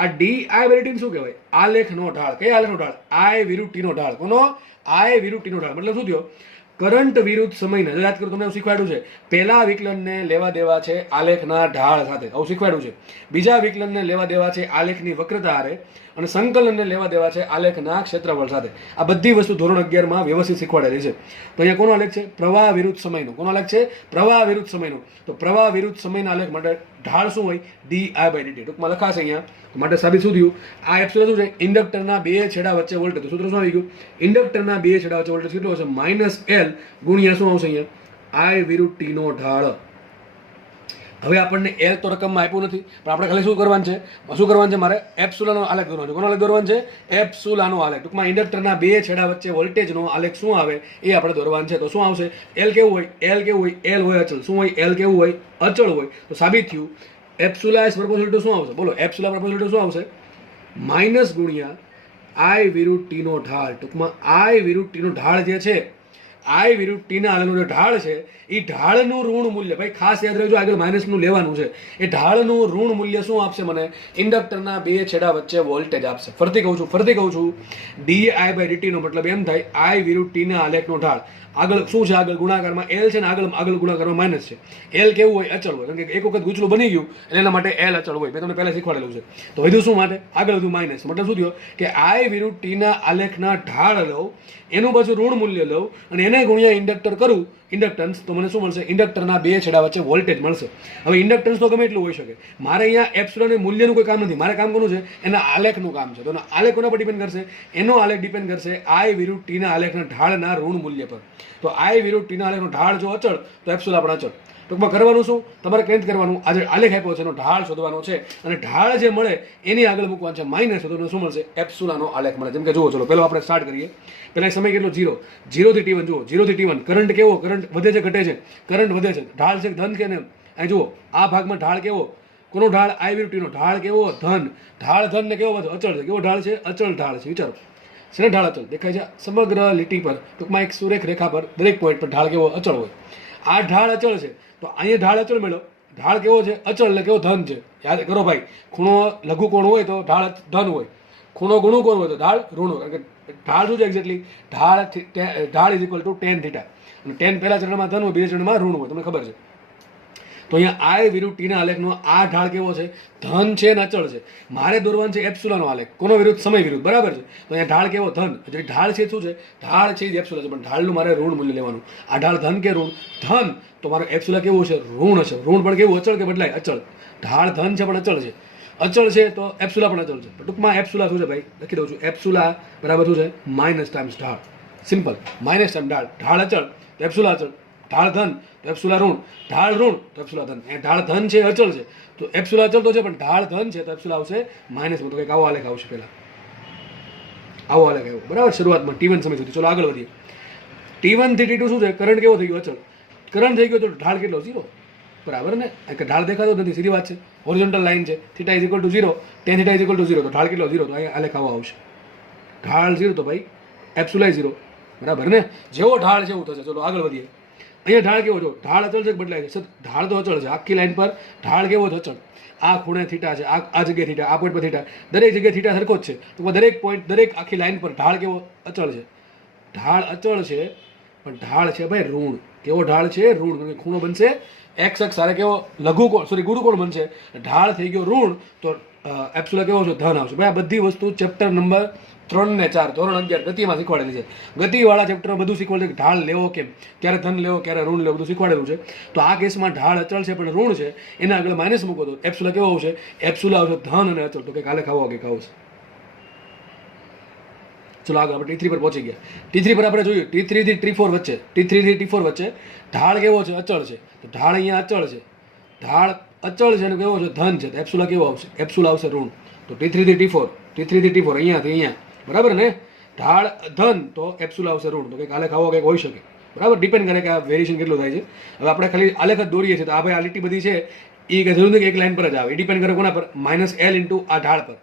આ dI/dt શું કહેવાય? આલેખનો ઢાળ. કઈ આલેખનો ઢાળ? I વિરુદ્ધ T નો ઢાળ. કોનો? I વિરુદ્ધ T નો ઢાળ. મતલબ શું થયો? કરંટ વિરુદ્ધ સમયને યાદ કરો. તમને શીખવાડ્યું છે પહેલા વિકલનને લેવા દેવા છે આલેખના ઢાળ સાથે, આવું શીખવાડ્યું છે. બીજા વિકલનને લેવા દેવા છે આલેખની વક્રતા હારે, અને સંકલનને લેવા દેવા છે આલેખના ક્ષેત્રફળ સાથે. આ બધી વસ્તુ ધોરણ 11 માં વ્યવસ્થિત શીખવાડેલી છે. તો અહીંયા કોનો આલેખ છે? પ્રવાહ વિરુદ્ધ સમયનો. કોનો આલેખ છે? પ્રવાહ વિરુદ્ધ સમયનો. તો પ્રવાહ વિરુદ્ધ સમયના આલેખ માટે ઢાળ શું હોય? dI/dt. ટૂંકમાં લખાશે અહીંયા. માટે સાબિત શું થયું? આ એપ્સિલોન શું છે? ઇન્ડક્ટરના 2 છેડા વચ્ચે વોલ્ટેજ. સૂત્ર શું આવી ગયું? ઇન્ડક્ટરના 2 છેડા વચ્ચે વોલ્ટેજ કેટલો હશે? -L ગુણ્યા શું આવશે અહીંયા? I વિરુદ્ધ T નો ઢાળ. હવે આપણને L તો રકમમાં આપ્યું નથી, પણ આપણે ખાલી શું કરવાનું છે? મારે એપ્સુલાનો આલેખ દોરવાનો છે. કોનો આલેખ દોરવાનો છે? એપ્સુલાનો આલેખ. ટૂંકમાં ઇન્ડક્ટરના 2 છેડા વચ્ચે વોલ્ટેજનો આલેખ શું આવે એ આપણે દોરવાનું છે. તો શું આવશે? L કેવું હોય? L હોય અચળ. શું હોય? L કેવું હોય? અચળ હોય. તો સાબિત થયું એપ્સુલા ઇઝ પ્રપોઝલ ટુ શું આવશે? બોલો, એપ્સુલા પ્રપોઝલ ટુ શું આવશે? માઇનસ ગુણ્યા I વિરુદ્ધ T નો ઢાળ. ટૂંકમાં I વિરુદ્ધ T નો ઢાળ જે છે, I વિરુદ્ધ T ના આલેખનો જે ઢાળ છે એ ઢાળનું ઋણ મૂલ્ય, ભાઈ ખાસ યાદ રાખજો, આગળ માઇનસનું લેવાનું છે. એ ઢાળનું ઋણ મૂલ્ય શું આપશે મને? ઇન્ડક્ટરના 2 છેડા વચ્ચે વોલ્ટેજ આપશે. ફરતી કહું છું, dI/dt નો મતલબ એમ થાય I વિરુદ્ધ T ના આલેખનો ઢાળ. આગળ શું છે? આગળ ગુણાકારમાં L છે ને આગળ ગુણાકારમાં માઇનસ છે. L કેવું હોય? અચળ હોય. કારણ કે એક વખત ગૂંચલું બની ગયું એટલે એના માટે L અચળ હોય. મેં તમને પહેલા શીખવાડેલું છે. તો વધુ શું માટે? આગળ વધુ માઇનસ. મતલબ શું થયો? કે I વિરુદ્ધ T ના આલેખના ઢાળ લઉં, એનું પાછું ઋણ મૂલ્ય લઉં અને એને ગુણ્યા ઇન્ડક્ટર કરું, ઇન્ડક્ટન્સ, તો મને શું મળશે? ઇન્ડક્ટરના 2 છેડા વચ્ચે વોલ્ટેજ મળશે. હવે ઇન્ડક્ટન્સ તો ગમે એટલું હોઈ શકે. મારે અહીંયા એપ્સિલોન મૂલ્યનું કોઈ કામ નથી. મારે કામ કોનું છે? એના આલેખનું કામ છે. તો એના આલેખ કોના પર ડિપેન્ડ કરશે? એનો આલેખ ડિપેન્ડ કરશે I વિરુદ્ધ T ના આલેખના ઢાળના ઋણ મૂલ્ય પર. તો I વિરુદ્ધ T ના આલેખનો ઢાળ જો અચળ, તો એપ્સિલોન પણ અચળ. ટૂંકમાં કરવાનું શું? તમારે કંઈ જ કરવાનું, આજે આલેખ આપ્યો છે એનો ઢાળ શોધવાનો છે, અને ઢાળ જે મળે એની આગળ મૂકવાનું છે માઇનસ. તો તમને શું મળશે? એપ્સિલોનનો આલેખ મળે. જેમ કે જુઓ, ચલો પહેલો આપણે સ્ટાર્ટ કરીએ. પહેલા સમય કેટલો? 0 થી T1. જુઓ 0 થી T1 કરંટ કેવો? કરંટ વધે છે ઘટે છે? કરંટ વધે છે. ઢાળ છે ધન કે ને? અહીં જુઓ આ ભાગમાં ઢાળ કેવો? કોનો ઢાળ? I વિરુદ્ધ T નો ઢાળ કેવો? ધન. ઢાળ ધન ને કેવો વધુ? અચળ છે. કેવો ઢાળ છે? અચળ ઢાળ છે. વિચારો, શેનો ઢાળ અચળ દેખાય છે? સમગ્ર લીટી પર, ટૂંકમાં એક સુરેખ રેખા પર દરેક પોઈન્ટ પર ઢાળ કેવો? અચળ હોય. આ ઢાળ અચળ છે, તો અહીંયા ઢાળ અચળ મેળવો. ઢાળ કેવો છે? અચળ. એટલે કેવો? ધન છે. યાદ કરો ભાઈ, ખૂણો લઘુ કોણ હોય તો ઢાળ ધન હોય, ખૂણો ગુણુ કોણ હોય તો ઢાળ ઋણ હોય. કારણ કે ઢાળ શું છે એક્ઝેક્ટલી? ઢાળ ઇઝ ઇક્વલ ટુ tan θ. અને tan પહેલા ચરણમાં ધન હોય, બીજા ચરણમાં ઋણ હોય. તમને ખબર છે. તો અહીંયા આઈ વિરુદ્ધ ટીના આલેખનો આ ઢાળ કેવો છે? ધન છે ને અચળ છે. મારે દોરવાનું છે એપ્સુલાનો આલેખ. કોનો વિરુદ્ધ? સમય વિરુદ્ધ. બરાબર છે. તો અહીંયા ઢાળ કેવો? ધન. એટલે ઢાળ છે શું છે? ઢાળ છે એપ્સુલા છે, પણ ઢાળનું મારે ઋણ મૂલ્ય લેવાનું. આ ઢાળ ધન કે ઋણ? ધન. તો મારો એપ્સુલા કેવું છે? ઋણ હશે. ઋણ પણ કેવું? અચળ કે બદલાય? અચળ. ઢાળ ધન છે પણ અચળ છે. અચળ છે તો એપ્સુલા પણ અચળ છે. ટૂંકમાં એપ્સુલા શું છે ભાઈ? લખી દઉં છું. એપ્સુલા બરાબર શું છે? માઇનસ ટાઈમ્સ ઢાળ. સિમ્પલ. માઇનસ ટાઈમ ઢાળ. ઢાળ અચળ તો એપ્સુલા અચળ. ઢાળ ધન તો એપ્સુલા ઋણ. ઢાળ ઋણ તો એપ્સુલા ધન. એ ઢાળ ધન છે, અચળ છે, તો એપ્સુલા અચળ તો છે, પણ ઢાળ ધન છે તો એપ્સુલા આવશે માઇનસમાં. તો કંઈક આવો આલેખ આવશે. પહેલા આવો આલેખ આવ્યો. બરાબર. શરૂઆતમાં T1 સમય સુધી. ચલો આગળ વધીએ. T1 થી T2 શું છે? કરંટ કેવો થઈ ગયો? અચળ. કરંટ થઈ ગયો તો ઢાળ કેટલો? 0. બરાબર ને? ઢાળ દેખાતો જ નથી. સીધી વાત છે. હોરિઝોન્ટલ લાઈન છે. θ is equal to 0, tan θ is equal to 0. તો ઢાળ કેટલો? 0. તો અહીંયા આલેખ આવો આવશે. ઢાળ 0 તો ભાઈ એપ્સુલા 0. બરાબર ને? જેવો ઢાળ છે એવું થશે. ચલો આગળ વધીએ. અહીંયા ઢાળ કેવો છો? ઢાળ અચળ છે કે બદલાય છે? ઢાળ તો અચળ છે. આખી લાઈન પર ઢાળ કેવો છે? અચળ. આ ખૂણે થીટા છે, આ જગ્યાએ થીટા, આ પોઈન્ટ પર થીટા, દરેક જગ્યાએ થીટા સરખો જ છે. તો દરેક પોઈન્ટ, દરેક આખી લાઈન પર ઢાળ કેવો? અચળ છે. ઢાળ અચળ છે, પણ ઢાળ છે ભાઈ ઋણ. કેવો ઢાળ છે? ઋણ. ખૂણો બનશે એક્સ અક્ષ સાથે કેવો? લઘુકોણ, સોરી ગુરુકોણ બનશે. ઢાળ થઈ ગયો ઋણ, તો એપ્સુલા કેવો છે? ધન આવશે. ભાઈ આ બધી વસ્તુ ચેપ્ટર નંબર 3 ને 4 ધોરણ 11 ગતિમાં શીખવાડેલી છે. ગતિવાળા ચેપ્ટરમાં બધું શીખવાડેલું છે. ઢાળ લેવો કેમ, ક્યારે ધન લેવો, ક્યારે ઋણ લેવો, બધું શીખવાડેલું છે. તો આ કેસમાં ઢાળ અચળ છે પણ ઋણ છે, એના આગળ માઇનસ મૂકો તો એપ્સુલા કેવો આવશે? એપ્સુલા આવશે ધન અને અચળ. તો કંઈક આલેખ આવો કંઈક આવશે. ચલો આગળ આપણે T3 પર પહોંચી ગયા. T3 પર આપણે જોયું T3 થી T4 વચ્ચે, T3 થી T4 વચ્ચે ઢાળ કેવો છે? અચળ છે. તો ઢાળ અહીંયા અચળ છે. ઢાળ અચળ છે અને કેવો છે? ધન છે. તો એપ્સુલા કેવો આવશે? એપ્સુલા આવશે ઋણ. તો T3 થી T4, T3 થી T4, અહીંયાથી અહીંયા. બરાબર ને? ઢાળ ધન તો એપ્સુલા આવશે ઋણ. તો કંઈક આલેખ આવો કંઈક હોઈ શકે. બરાબર. ડિપેન્ડ કરે કે આ વેરિએશન કેટલું થાય છે. હવે આપણે ખાલી આલેખ જ દોરીએ છીએ તો આ ભાઈ આ લીટી બધી છે એ કે જરૂર નથી કે એક લાઈન પર જ આવે. એ ડિપેન્ડ કરે કોના પર? -L ઇન્ટુ આ ઢાળ પર.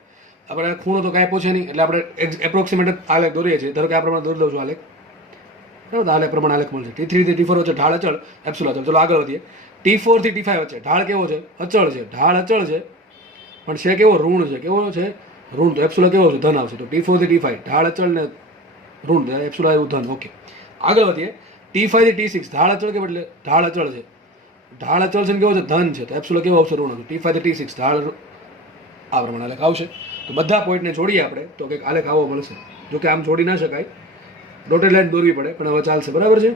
આપણે ખૂણો તો કાંઈ પહોંચે નહીં, એટલે આપણે એપ્રોક્સિમેટ આલેખ દોરીએ છીએ. ધારો કે આ પ્રમાણે દોરી દઉં છું આલેખ. બરાબર. આલેખ પ્રમાણે આલેખ મળશે. T3 થી T4 વચ્ચે ઢાળ અચળ, એપ્સુલા અચળ. ચલો આગળ વધીએ. T4 થી T5 વચ્ચે ઢાળ કેવો છે? અચળ છે. ઢાળ અચળ છે પણ છે કેવો? ઋણ છે. કેવો છે? ઋણ. તો એપ્સુલા કેવો છે? ધન આવશે. તો T4 થી T5 ઢાળ અચળ ને ઋણ, એપ્સુલા એવું ધન. ઓકે આગળ વધીએ. T5 થી T6 ઢાળ અચળ કે બદલે? ઢાળ અચળ છે. ઢાળ અચળ છે ને કેવો છે? ધન છે. તો એપ્સુલા કેવો આવશે? ઋણ. T5 થી T6 ઢાળ આ પ્રમાણે આલેખ આવશે. તો બધા પોઈન્ટને જોડીએ આપણે તો કંઈક આલેખ આવો મળશે. જો કે આમ જોડી ના શકાય, ડોટેડ લાઈન દોરવી પડે, પણ હવે ચાલશે. બરાબર છે?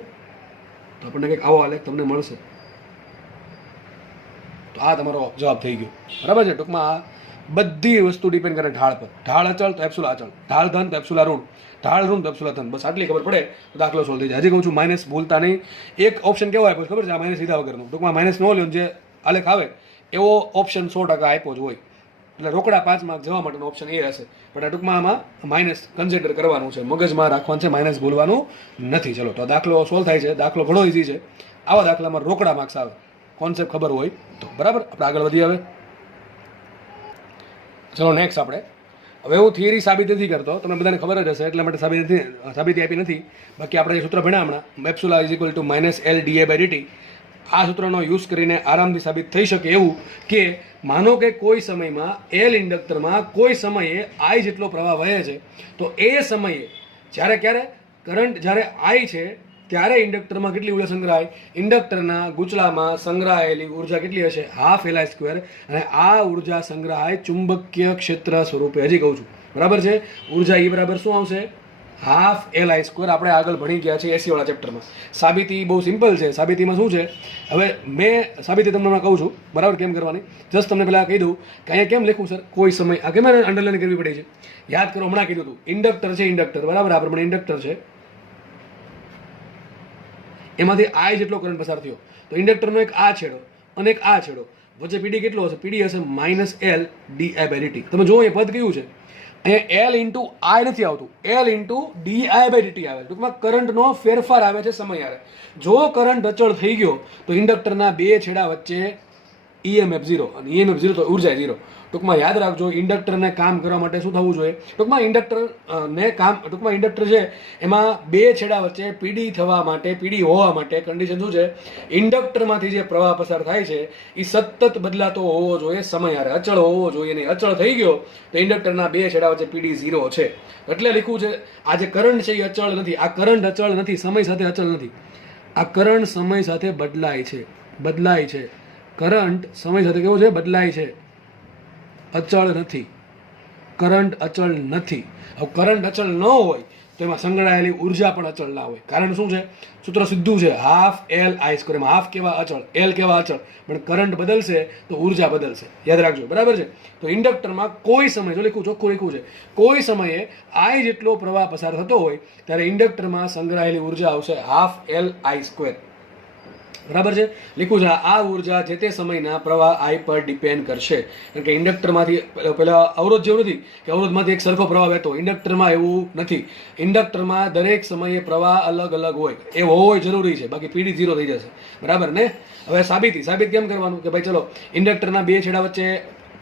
તો આપણને કંઈક આવો આલેખ તમને મળશે. તો આ તમારો જવાબ થઈ ગયો. બરાબર છે? ટૂંકમાં આ બધી વસ્તુ ડિપેન્ડ કરે ઢાળ પર. ઢાળ અચળ તો એપ્સુલા અચળ, ઢાળ ધન તો એપ્સુલા ઋણ, ઢાળ ઋણ તો એપ્સુલા ધન. બસ આટલી ખબર પડે તો દાખલો સોલ્વ થઈ જાય. હજી કહું છું માઇનસ ભૂલતા નહીં. એક ઓપ્શન કેવો આપ્યો ખબર છે? આ માઇનસ લીધા વગરનો. ટૂંકમાં માઇનસ નો લ્યો, જે આલેખ આવે એવો ઓપ્શન 100% આપ્યો જ હોય. એટલે રોકડા 5 માર્ક જવા માટેનો ઓપ્શન એ હશે. પણ આ ટૂંકમાં આમાં માઇનસ કન્સિડર કરવાનું છે, મગજમાં રાખવાનું છે, માઇનસ ભૂલવાનું નથી. ચલો તો દાખલો સોલ્વ થાય છે. દાખલો ઘણો ઇઝી છે. આવા દાખલામાં રોકડા માર્ક્સ આવે, કોન્સેપ્ટ ખબર હોય તો. બરાબર. આપણે આગળ વધીએ હવે. ચલો નેક્સ્ટ આપણે હવે હું થિયરી સાબિત નથી કરતો, તમને બધાને ખબર જ હશે એટલા માટે સાબિતી આપી નથી. બાકી આપણે જે સૂત્ર ભણ્યા હમણાં, epsilon is equal to -L dA/dt, આ સૂત્રનો યુઝ કરીને આરામથી સાબિત થઈ શકે એવું કે માનો કે કોઈ સમયમાં L ઇન્ડક્ટરમાં કોઈ સમયે I જેટલો પ્રવાહ વહે છે, તો એ સમયે જ્યારે કરંટ જ્યારે I છે ત્યારે ઇન્ડક્ટરમાં કેટલી ઉર્જા સંગ્રહાય? ઇન્ડક્ટરના ગૂંચળામાં સંગ્રહાયેલી ઉર્જા કેટલી હશે? ½ Li². અને આ ઉર્જા સંગ્રહાય ચુંબકીય ક્ષેત્ર સ્વરૂપે. હજી કહું છું. બરાબર છે? ઉર્જા E બરાબર શું આવશે? ½ Li². આપણે આગળ ભણી ગયા છીએ એસી વાળા ચેપ્ટરમાં. સાબિતી બહુ સિમ્પલ છે. સાબિતીમાં શું છે? હવે મેં સાબિતી તમને કહું છું બરાબર કેમ કરવાની. જસ્ટ તમને પહેલાં કહી દઉં કે અહીંયા કેમ લખું સર કોઈ સમય, આ કેમ અંડરલાઈન કરવી પડે છે? યાદ કરો, હમણાં કીધું હતું ઇન્ડક્ટર છે. ઇન્ડક્ટર બરાબર આ પ્રમાણે ઇન્ડક્ટર છે, એમાંથી I જેટલો કરંટ પસાર થયો. તો ઇન્ડક્ટરનો એક આ છેડો અને એક આ છેડો, વચ્ચે PD કેટલો હશે? PD હશે -L dI/dt. તમે જુઓ એ પદ કયું છે? અહીંયા L ઇન્ટુ I નથી આવતું, L ઇન્ટુ dI/dt આવે. ટૂંકમાં કરંટનો ફેરફાર આવે છે સમય આવે. જો કરંટ અચળ થઈ ગયો તો ઇન્ડક્ટરના બે છેડા વચ્ચે EMF 0 અને EMF 0 તો ઉર્જા 0. ટૂંકમાં યાદ રાખજો, ઇન્ડક્ટરને કામ કરવા માટે શું થવું જોઈએ? ટૂંકમાં ઇન્ડક્ટર છે એમાં બે છેડા વચ્ચે PD થવા માટે, PD હોવા માટે કન્ડિશન શું છે? ઇન્ડક્ટરમાંથી જે પ્રવાહ પસાર થાય છે એ સતત બદલાતો હોવો જોઈએ, સમય હારે અચળ હોવો જોઈએ નહીં. અચળ થઈ ગયો તો ઇન્ડક્ટરના બે છેડા વચ્ચે PD 0 છે. એટલે લખ્યું છે આ જે કરંટ છે એ અચળ નથી. આ કરંટ અચળ નથી, સમય સાથે અચળ નથી. આ કરંટ સમય સાથે બદલાય છે. કરંટ સમય સાથે કેવો છે? બદલાય છે, અચળ નથી. કરંટ અચળ નથી. હવે કરંટ અચળ ન હોય તો એમાં સંગ્રહાયેલી ઉર્જા પણ અચળ ના હોય. કારણ શું છે? સૂત્ર સીધું છે, હાફ એલ આઈ સ્ક્વેર. એમાં હાફ કેવા? અચળ, એલ કેવા? અચળ. પણ કરંટ બદલશે તો ઉર્જા બદલશે, યાદ રાખજો, બરાબર છે? તો ઇન્ડક્ટરમાં કોઈ સમય, જો લખ્યું, ચોખ્ખું લખ્યું છે, કોઈ સમયે આઈ જેટલો પ્રવાહ પસાર થતો હોય ત્યારે ઇન્ડક્ટરમાં સંગ્રહાયેલી ઉર્જા આવશે હાફ એલ આઈ સ્ક્વેર, બરાબર છે? લીધું છે. આ ઉર્જા જે તે સમયના પ્રવાહ આઈ પર ડિપેન્ડ કરશે. કારણ કે ઇન્ડક્ટરમાંથી પેલા અવરોધ જેવું નથી કે અવરોધમાંથી એક સરખો પ્રવાહ વહેતો. ઇન્ડક્ટરમાં એવું નથી. ઇન્ડક્ટરમાં દરેક સમયે પ્રવાહ અલગ અલગ હોય, એ હોવો જરૂરી છે, બાકી પીડી 0 થઈ જશે, બરાબર ને? હવે સાબિત કેમ કરવાનું? કે ભાઈ ચલો, ઇન્ડક્ટરના બે છેડા વચ્ચે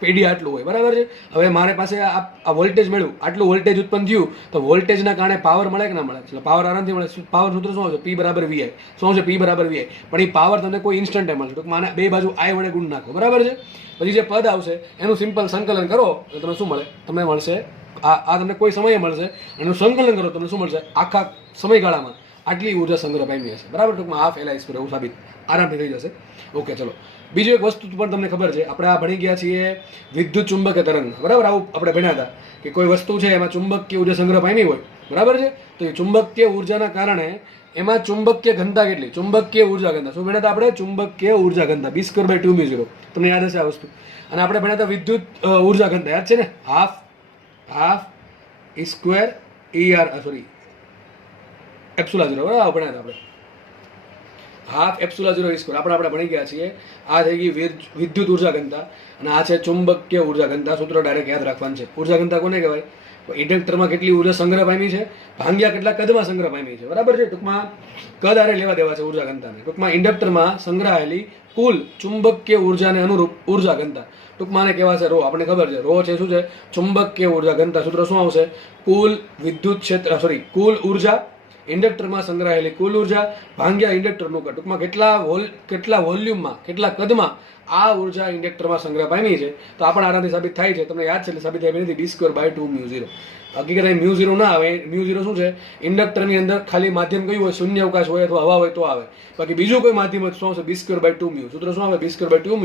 પીડી આટલું હોય, બરાબર છે? હવે મારી પાસે આ વોલ્ટેજ મળ્યું, આટલું વોલ્ટેજ ઉત્પન્ન થયું, તો વોલ્ટેજના કારણે પાવર મળે કે ના મળે? એટલે પાવર આરામથી મળે. પાવર સૂત્ર શું આવશે? પી બરાબર વીઆઈ. શું આવશે? પી બરાબર વીઆઈ. પણ એ પાવર તમને કોઈ ઇન્સ્ટન્ટ મળશે. ટૂંકમાં બે બાજુ આઈ વડે ગુણ નાખો, બરાબર છે? પછી જે પદ આવશે એનું સિમ્પલ સંકલન કરો તો તમને શું મળે? તમને મળશે આ તમને કોઈ સમયે મળશે, એનું સંકલન કરો તમને શું મળશે? આખા સમયગાળામાં આટલી ઉર્જા સંગ્રહ પામી હશે, બરાબર? ટૂંકમાં હાફ એલ આઈ સ્ક્વેર એવું સાબિત આરામથી થઈ જશે. ઓકે, ચલો. બીજું એક વસ્તુ પણ તમને ખબર છે, આપણે આ ભણી ગયા છીએ વિદ્યુત ચુંબકીય તરંગ, બરાબર? આવું આપણે ભણ્યા હતા કે કોઈ વસ્તુ છે એમાં ચુંબકીય ઉર્જા સંગ્રહ પામી હોય, બરાબર છે? તો એ ચુંબકીય ઉર્જાના કારણે એમાં ચુંબકીય ઘનતા કેટલી? ચુંબકીય ઉર્જા ઘનતા શું ભણ્યા હતા આપણે? ચુંબકીય ઉર્જા ઘનતા B²/2μ0. તમને યાદ હશે આ વસ્તુ. અને આપણે ભણ્યા હતા વિદ્યુત ઉર્જા ઘનતા, યાદ છે ને? Half E square ER sorry epsilon 0, બરાબર? ભણ્યા હતા આપણે હાફ એપ્સિલોન 0 E સ્ક્વેર. આપણે ભણી ગયા છીએ. આ થઈ ગઈ વિદ્યુત ઉર્જા ઘનતા અને આ છે ચુંબકીય ઉર્જા ઘનતા. સૂત્ર ડાયરેક્ટ યાદ રાખવાનું છે. ઉર્જા ઘનતા કોને કહેવાય? ઇન્ડક્ટરમાં કેટલી ઉર્જા સંગ્રહ પામી છે ભાગ્યા કેટલા કદમાં સંગ્રહ પામી છે, બરાબર છે? ટૂંકમાં કદ આરે લેવા દેવા છે ઉર્જા ઘનતાને. ટૂંકમાં ઇન્ડક્ટરમાં સંગ્રહાયેલી કુલ ચુંબકીય ઉર્જાને અનુરૂપ ઉર્જા ઘનતા, ટૂંકમાં આને કહેવાશે રો. આપણને ખબર છે રો છે શું છે? ચુંબકીય ઉર્જા ઘનતા. સૂત્ર શું આવશે? કુલ વિદ્યુત ક્ષેત્ર કુલ ઉર્જા, ઇન્ડક્ટરમાં સંગ્રહાયેલી કુલ ઉર્જા ભાગ્યા ઇન્ડક્ટરનું કદ. ટૂંકમાં કેટલા વોલ્યુમમાં, કેટલા કદમાં આ ઉર્જા ઇન્ડક્ટરમાં સંગ્રહ પામી છે. તો આ પણ આરામથી સાબિત થાય છે. તમને યાદ છે એટલે સાબિત થઈ નથી. B²/2μ0. હકીકત μ0 ના આવે. μ0 શું છે? ઇન્ડક્ટરની અંદર ખાલી માધ્યમ કયું હોય? શૂન્ય અવકાશ હોય અથવા હવા હોય તો આવે. બાકી બીજું કોઈ માધ્યમ હોય શું આવશે? B²/2μ. સૂત્ર શું આવે? B²/2μ.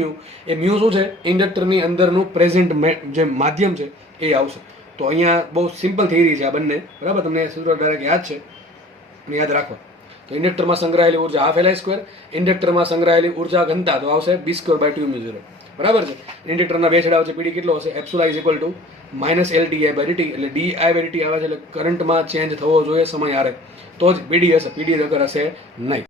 એ મ્યુ શું છે? ઇન્ડક્ટરની અંદરનું પ્રેઝન્ટ જે માધ્યમ છે એ આવશે. તો અહીંયા બહુ સિમ્પલ થિયરી છે આ બંને, બરાબર? તમને સૂત્ર ડાયરેક્ટ યાદ છે, યાદ રાખવા. તો ઇન્ડક્ટરમાં સંગ્રહાયેલી ઉર્જા હાફ એલ આઈ સ્ક્વેર, ઇન્ડક્ટરમાં સંગ્રહાયેલી ઉર્જા ઘનતા તો આવશે B²/2μ0, બરાબર છે? ઇન્ડક્ટરના બે છેડા વચ્ચે પીડી કેટલો હશે? Epsilon -L/dI/dt. એટલે dI/dt આવે છે એટલે કરંટમાં ચેન્જ થવો જોઈએ સમય આરે, તો જ પીડી હશે. પીડી વગર હશે નહીં.